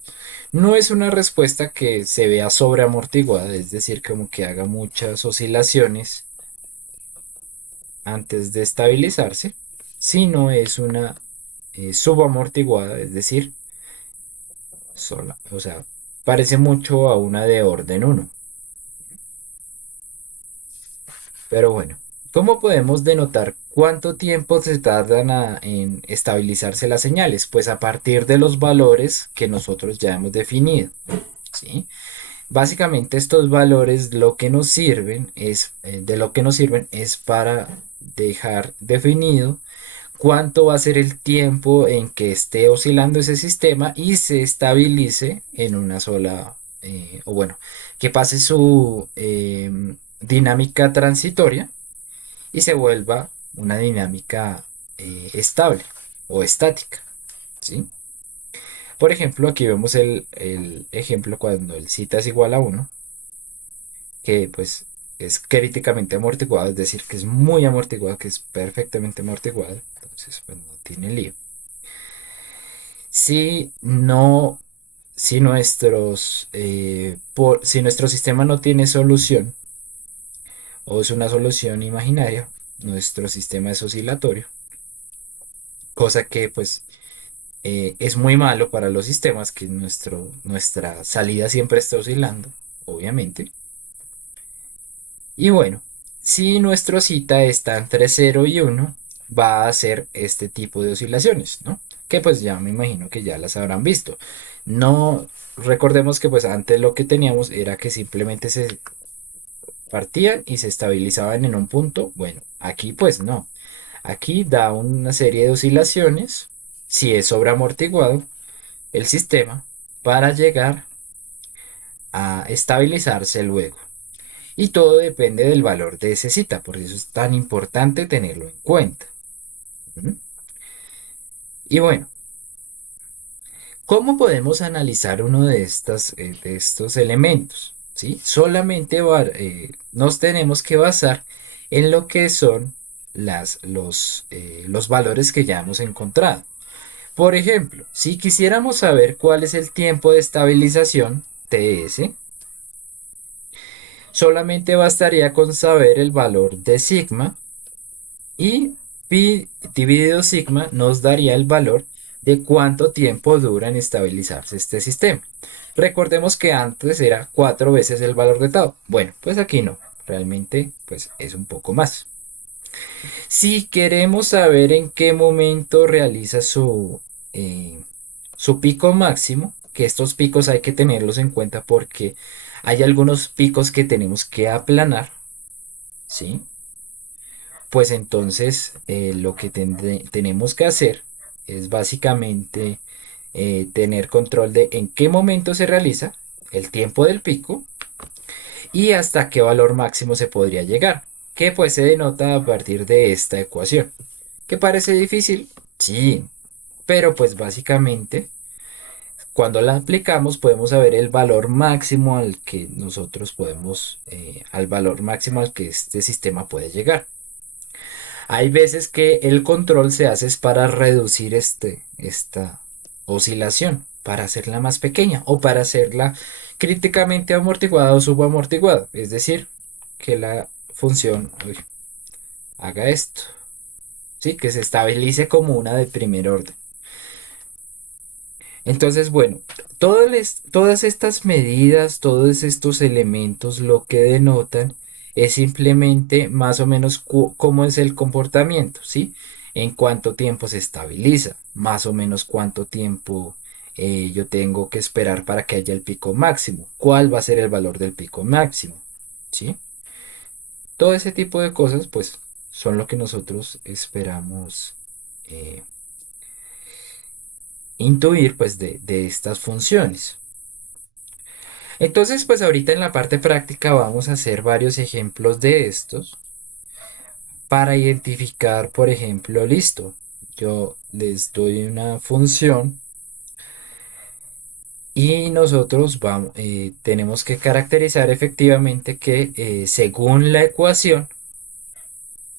No es una respuesta que se vea sobreamortiguada, es decir, como que haga muchas oscilaciones antes de estabilizarse, sino es una subamortiguada, es decir, sola. O sea, parece mucho a una de orden 1. Pero bueno, ¿cómo podemos denotar cuánto tiempo se tardan en estabilizarse las señales? Pues a partir de los valores que nosotros ya hemos definido, ¿sí? Básicamente estos valores lo que nos sirven es, de lo que nos sirven es para dejar definido cuánto va a ser el tiempo en que esté oscilando ese sistema y se estabilice en una sola, o bueno, que pase su dinámica transitoria y se vuelva una dinámica estable o estática, ¿sí? Por ejemplo, aquí vemos el ejemplo cuando el zeta es igual a 1, que pues es críticamente amortiguado, es decir, que es muy amortiguado, que es perfectamente amortiguado, entonces pues no tiene lío. Si no, si nuestro sistema no tiene solución, o es una solución imaginaria, nuestro sistema es oscilatorio, cosa que pues es muy malo para los sistemas, que nuestra salida siempre está oscilando, obviamente. Y bueno, si nuestro cita está entre 0 y 1, va a hacer este tipo de oscilaciones, ¿no? Que pues ya me imagino que ya las habrán visto. No, recordemos que pues antes lo que teníamos era que simplemente se partían y se estabilizaban en un punto. Bueno, aquí pues no. Aquí da una serie de oscilaciones, si es sobreamortiguado el sistema, para llegar a estabilizarse luego. Y todo depende del valor de ese cita, por eso es tan importante tenerlo en cuenta. ¿Mm? Y bueno, ¿cómo podemos analizar uno de estos elementos? ¿Sí? Solamente nos tenemos que basar en lo que son los valores que ya hemos encontrado. Por ejemplo, si quisiéramos saber cuál es el tiempo de estabilización, TS, solamente bastaría con saber el valor de sigma y pi dividido sigma nos daría el valor de cuánto tiempo dura en estabilizarse este sistema. Recordemos que antes era 4 veces el valor de tau. Bueno, pues aquí no, realmente pues es un poco más. Si queremos saber en qué momento realiza su pico máximo, que estos picos hay que tenerlos en cuenta porque hay algunos picos que tenemos que aplanar, ¿sí? Pues entonces lo que tenemos que hacer es básicamente tener control de en qué momento se realiza, el tiempo del pico y hasta qué valor máximo se podría llegar, que pues se denota a partir de esta ecuación. ¿Qué parece difícil? Sí, pero pues básicamente cuando la aplicamos podemos saber el valor máximo al que nosotros podemos, al valor máximo al que este sistema puede llegar. Hay veces que el control se hace es para reducir esta oscilación, para hacerla más pequeña o para hacerla críticamente amortiguada o subamortiguada. Es decir, que la función haga esto, ¿sí? Que se estabilice como una de primer orden. Entonces, bueno, todas estas medidas, todos estos elementos lo que denotan es simplemente más o menos cómo es el comportamiento, ¿sí? En cuánto tiempo se estabiliza, más o menos cuánto tiempo yo tengo que esperar para que haya el pico máximo, cuál va a ser el valor del pico máximo, ¿sí? Todo ese tipo de cosas, pues, son lo que nosotros esperamos eh, intuir, pues, de estas funciones. Entonces, pues ahorita en la parte práctica vamos a hacer varios ejemplos de estos para identificar, por ejemplo, listo. Yo les doy una función y nosotros tenemos que caracterizar efectivamente que según la ecuación,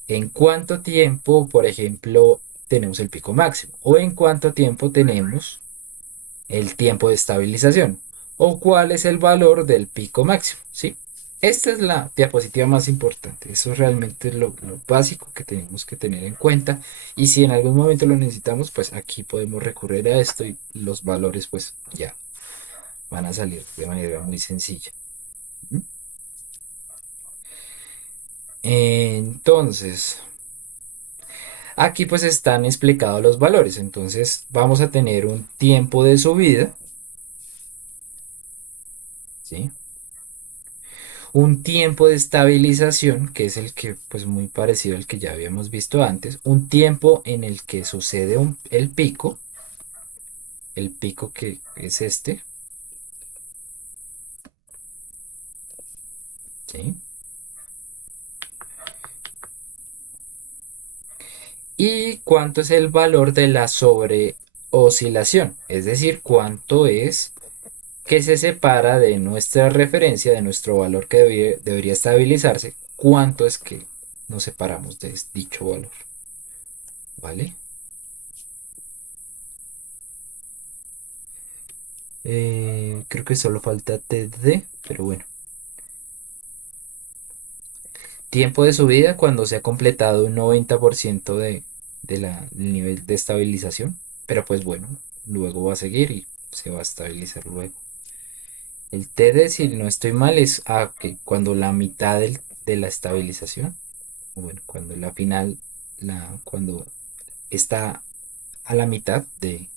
en cuánto tiempo, por ejemplo, tenemos el pico máximo o en cuánto tiempo tenemos el tiempo de estabilización o cuál es el valor del pico máximo, ¿sí? Esta es la diapositiva más importante. Eso realmente es lo básico que tenemos que tener en cuenta. Y si en algún momento lo necesitamos, pues aquí podemos recurrir a esto y los valores pues ya van a salir de manera muy sencilla. ¿Mm? Entonces, aquí pues están explicados los valores. Entonces vamos a tener un tiempo de subida, ¿sí? Un tiempo de estabilización, que es el que, pues muy parecido al que ya habíamos visto antes, un tiempo en el que sucede el pico que es este, ¿sí? Y cuánto es el valor de la sobreoscilación, es decir, cuánto es que se separa de nuestra referencia, de nuestro valor que debería estabilizarse, cuánto es que nos separamos de dicho valor, ¿vale? Creo que solo falta TD, pero bueno. Tiempo de subida cuando se ha completado un 90% del nivel de estabilización. Pero pues bueno, luego va a seguir y se va a estabilizar luego. El TD, si no estoy mal, es cuando la mitad de la estabilización, o bueno, cuando la final, cuando está a la mitad de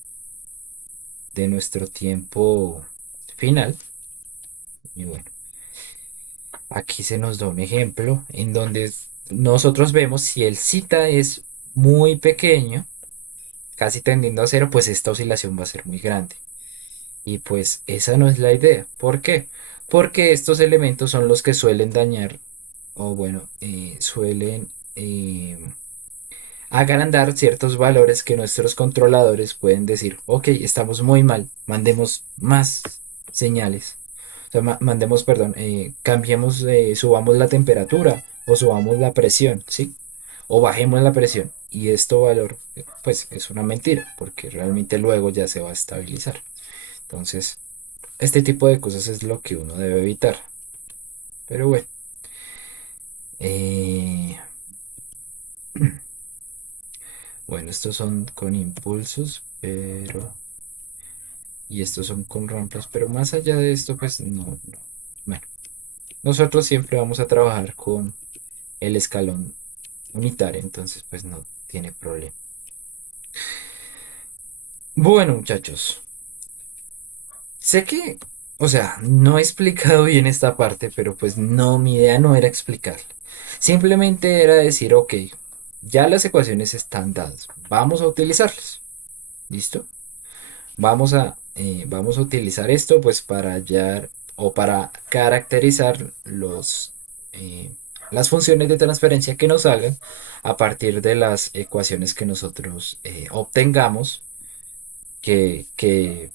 nuestro tiempo final. Y bueno. Aquí se nos da un ejemplo en donde nosotros vemos si el zeta es muy pequeño, casi tendiendo a cero, pues esta oscilación va a ser muy grande. Y pues esa no es la idea. ¿Por qué? Porque estos elementos son los que suelen dañar, o bueno, suelen agrandar ciertos valores que nuestros controladores pueden decir, ok, estamos muy mal, mandemos más señales. O sea, mandemos, perdón, cambiemos, subamos la temperatura o subamos la presión, ¿sí? O bajemos la presión. Y esto valor, pues es una mentira, porque realmente luego ya se va a estabilizar. Entonces, este tipo de cosas es lo que uno debe evitar. Pero bueno. eh, bueno, estos son con impulsos, pero... Y estos son con rampas, pero más allá de esto, pues no. Bueno, nosotros siempre vamos a trabajar con el escalón unitario, entonces pues no tiene problema. Bueno, muchachos, sé que, o sea, no he explicado bien esta parte, pero pues no, mi idea no era explicarla. Simplemente era decir, ok, ya las ecuaciones están dadas, vamos a utilizarlas. ¿Listo? Vamos a utilizar esto pues para hallar o para caracterizar eh, las funciones de transferencia que nos salgan a partir de las ecuaciones que nosotros obtengamos,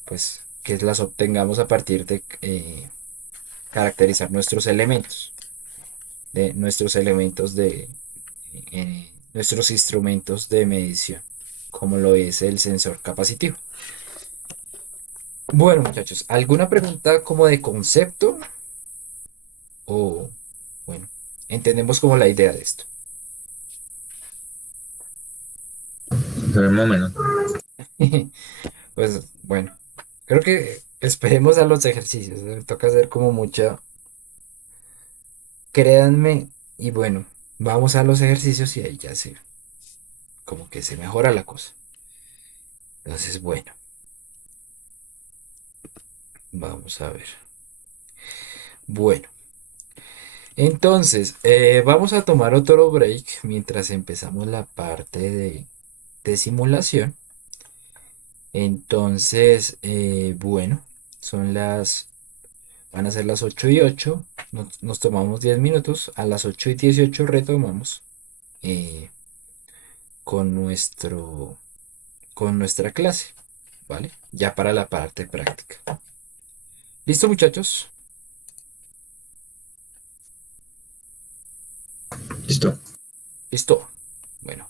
pues, que las obtengamos a partir de caracterizar nuestros elementos nuestros instrumentos de medición, como lo es el sensor capacitivo. Bueno, muchachos, ¿alguna pregunta como de concepto? O, bueno, entendemos como la idea de esto. Más o menos. Pues bueno, creo que esperemos a los ejercicios. Toca hacer como mucha, créanme, y bueno, vamos a los ejercicios y ahí ya se, como que se mejora la cosa. Entonces, bueno, vamos a ver. Bueno, entonces, vamos a tomar otro break mientras empezamos la parte de simulación. Entonces, bueno, son las, van a ser las 8:08. Nos tomamos 10 minutos. A las 8:18 retomamos eh, con con nuestra clase, ¿vale? Ya para la parte práctica. ¿Listo, muchachos? Listo. Listo. Bueno,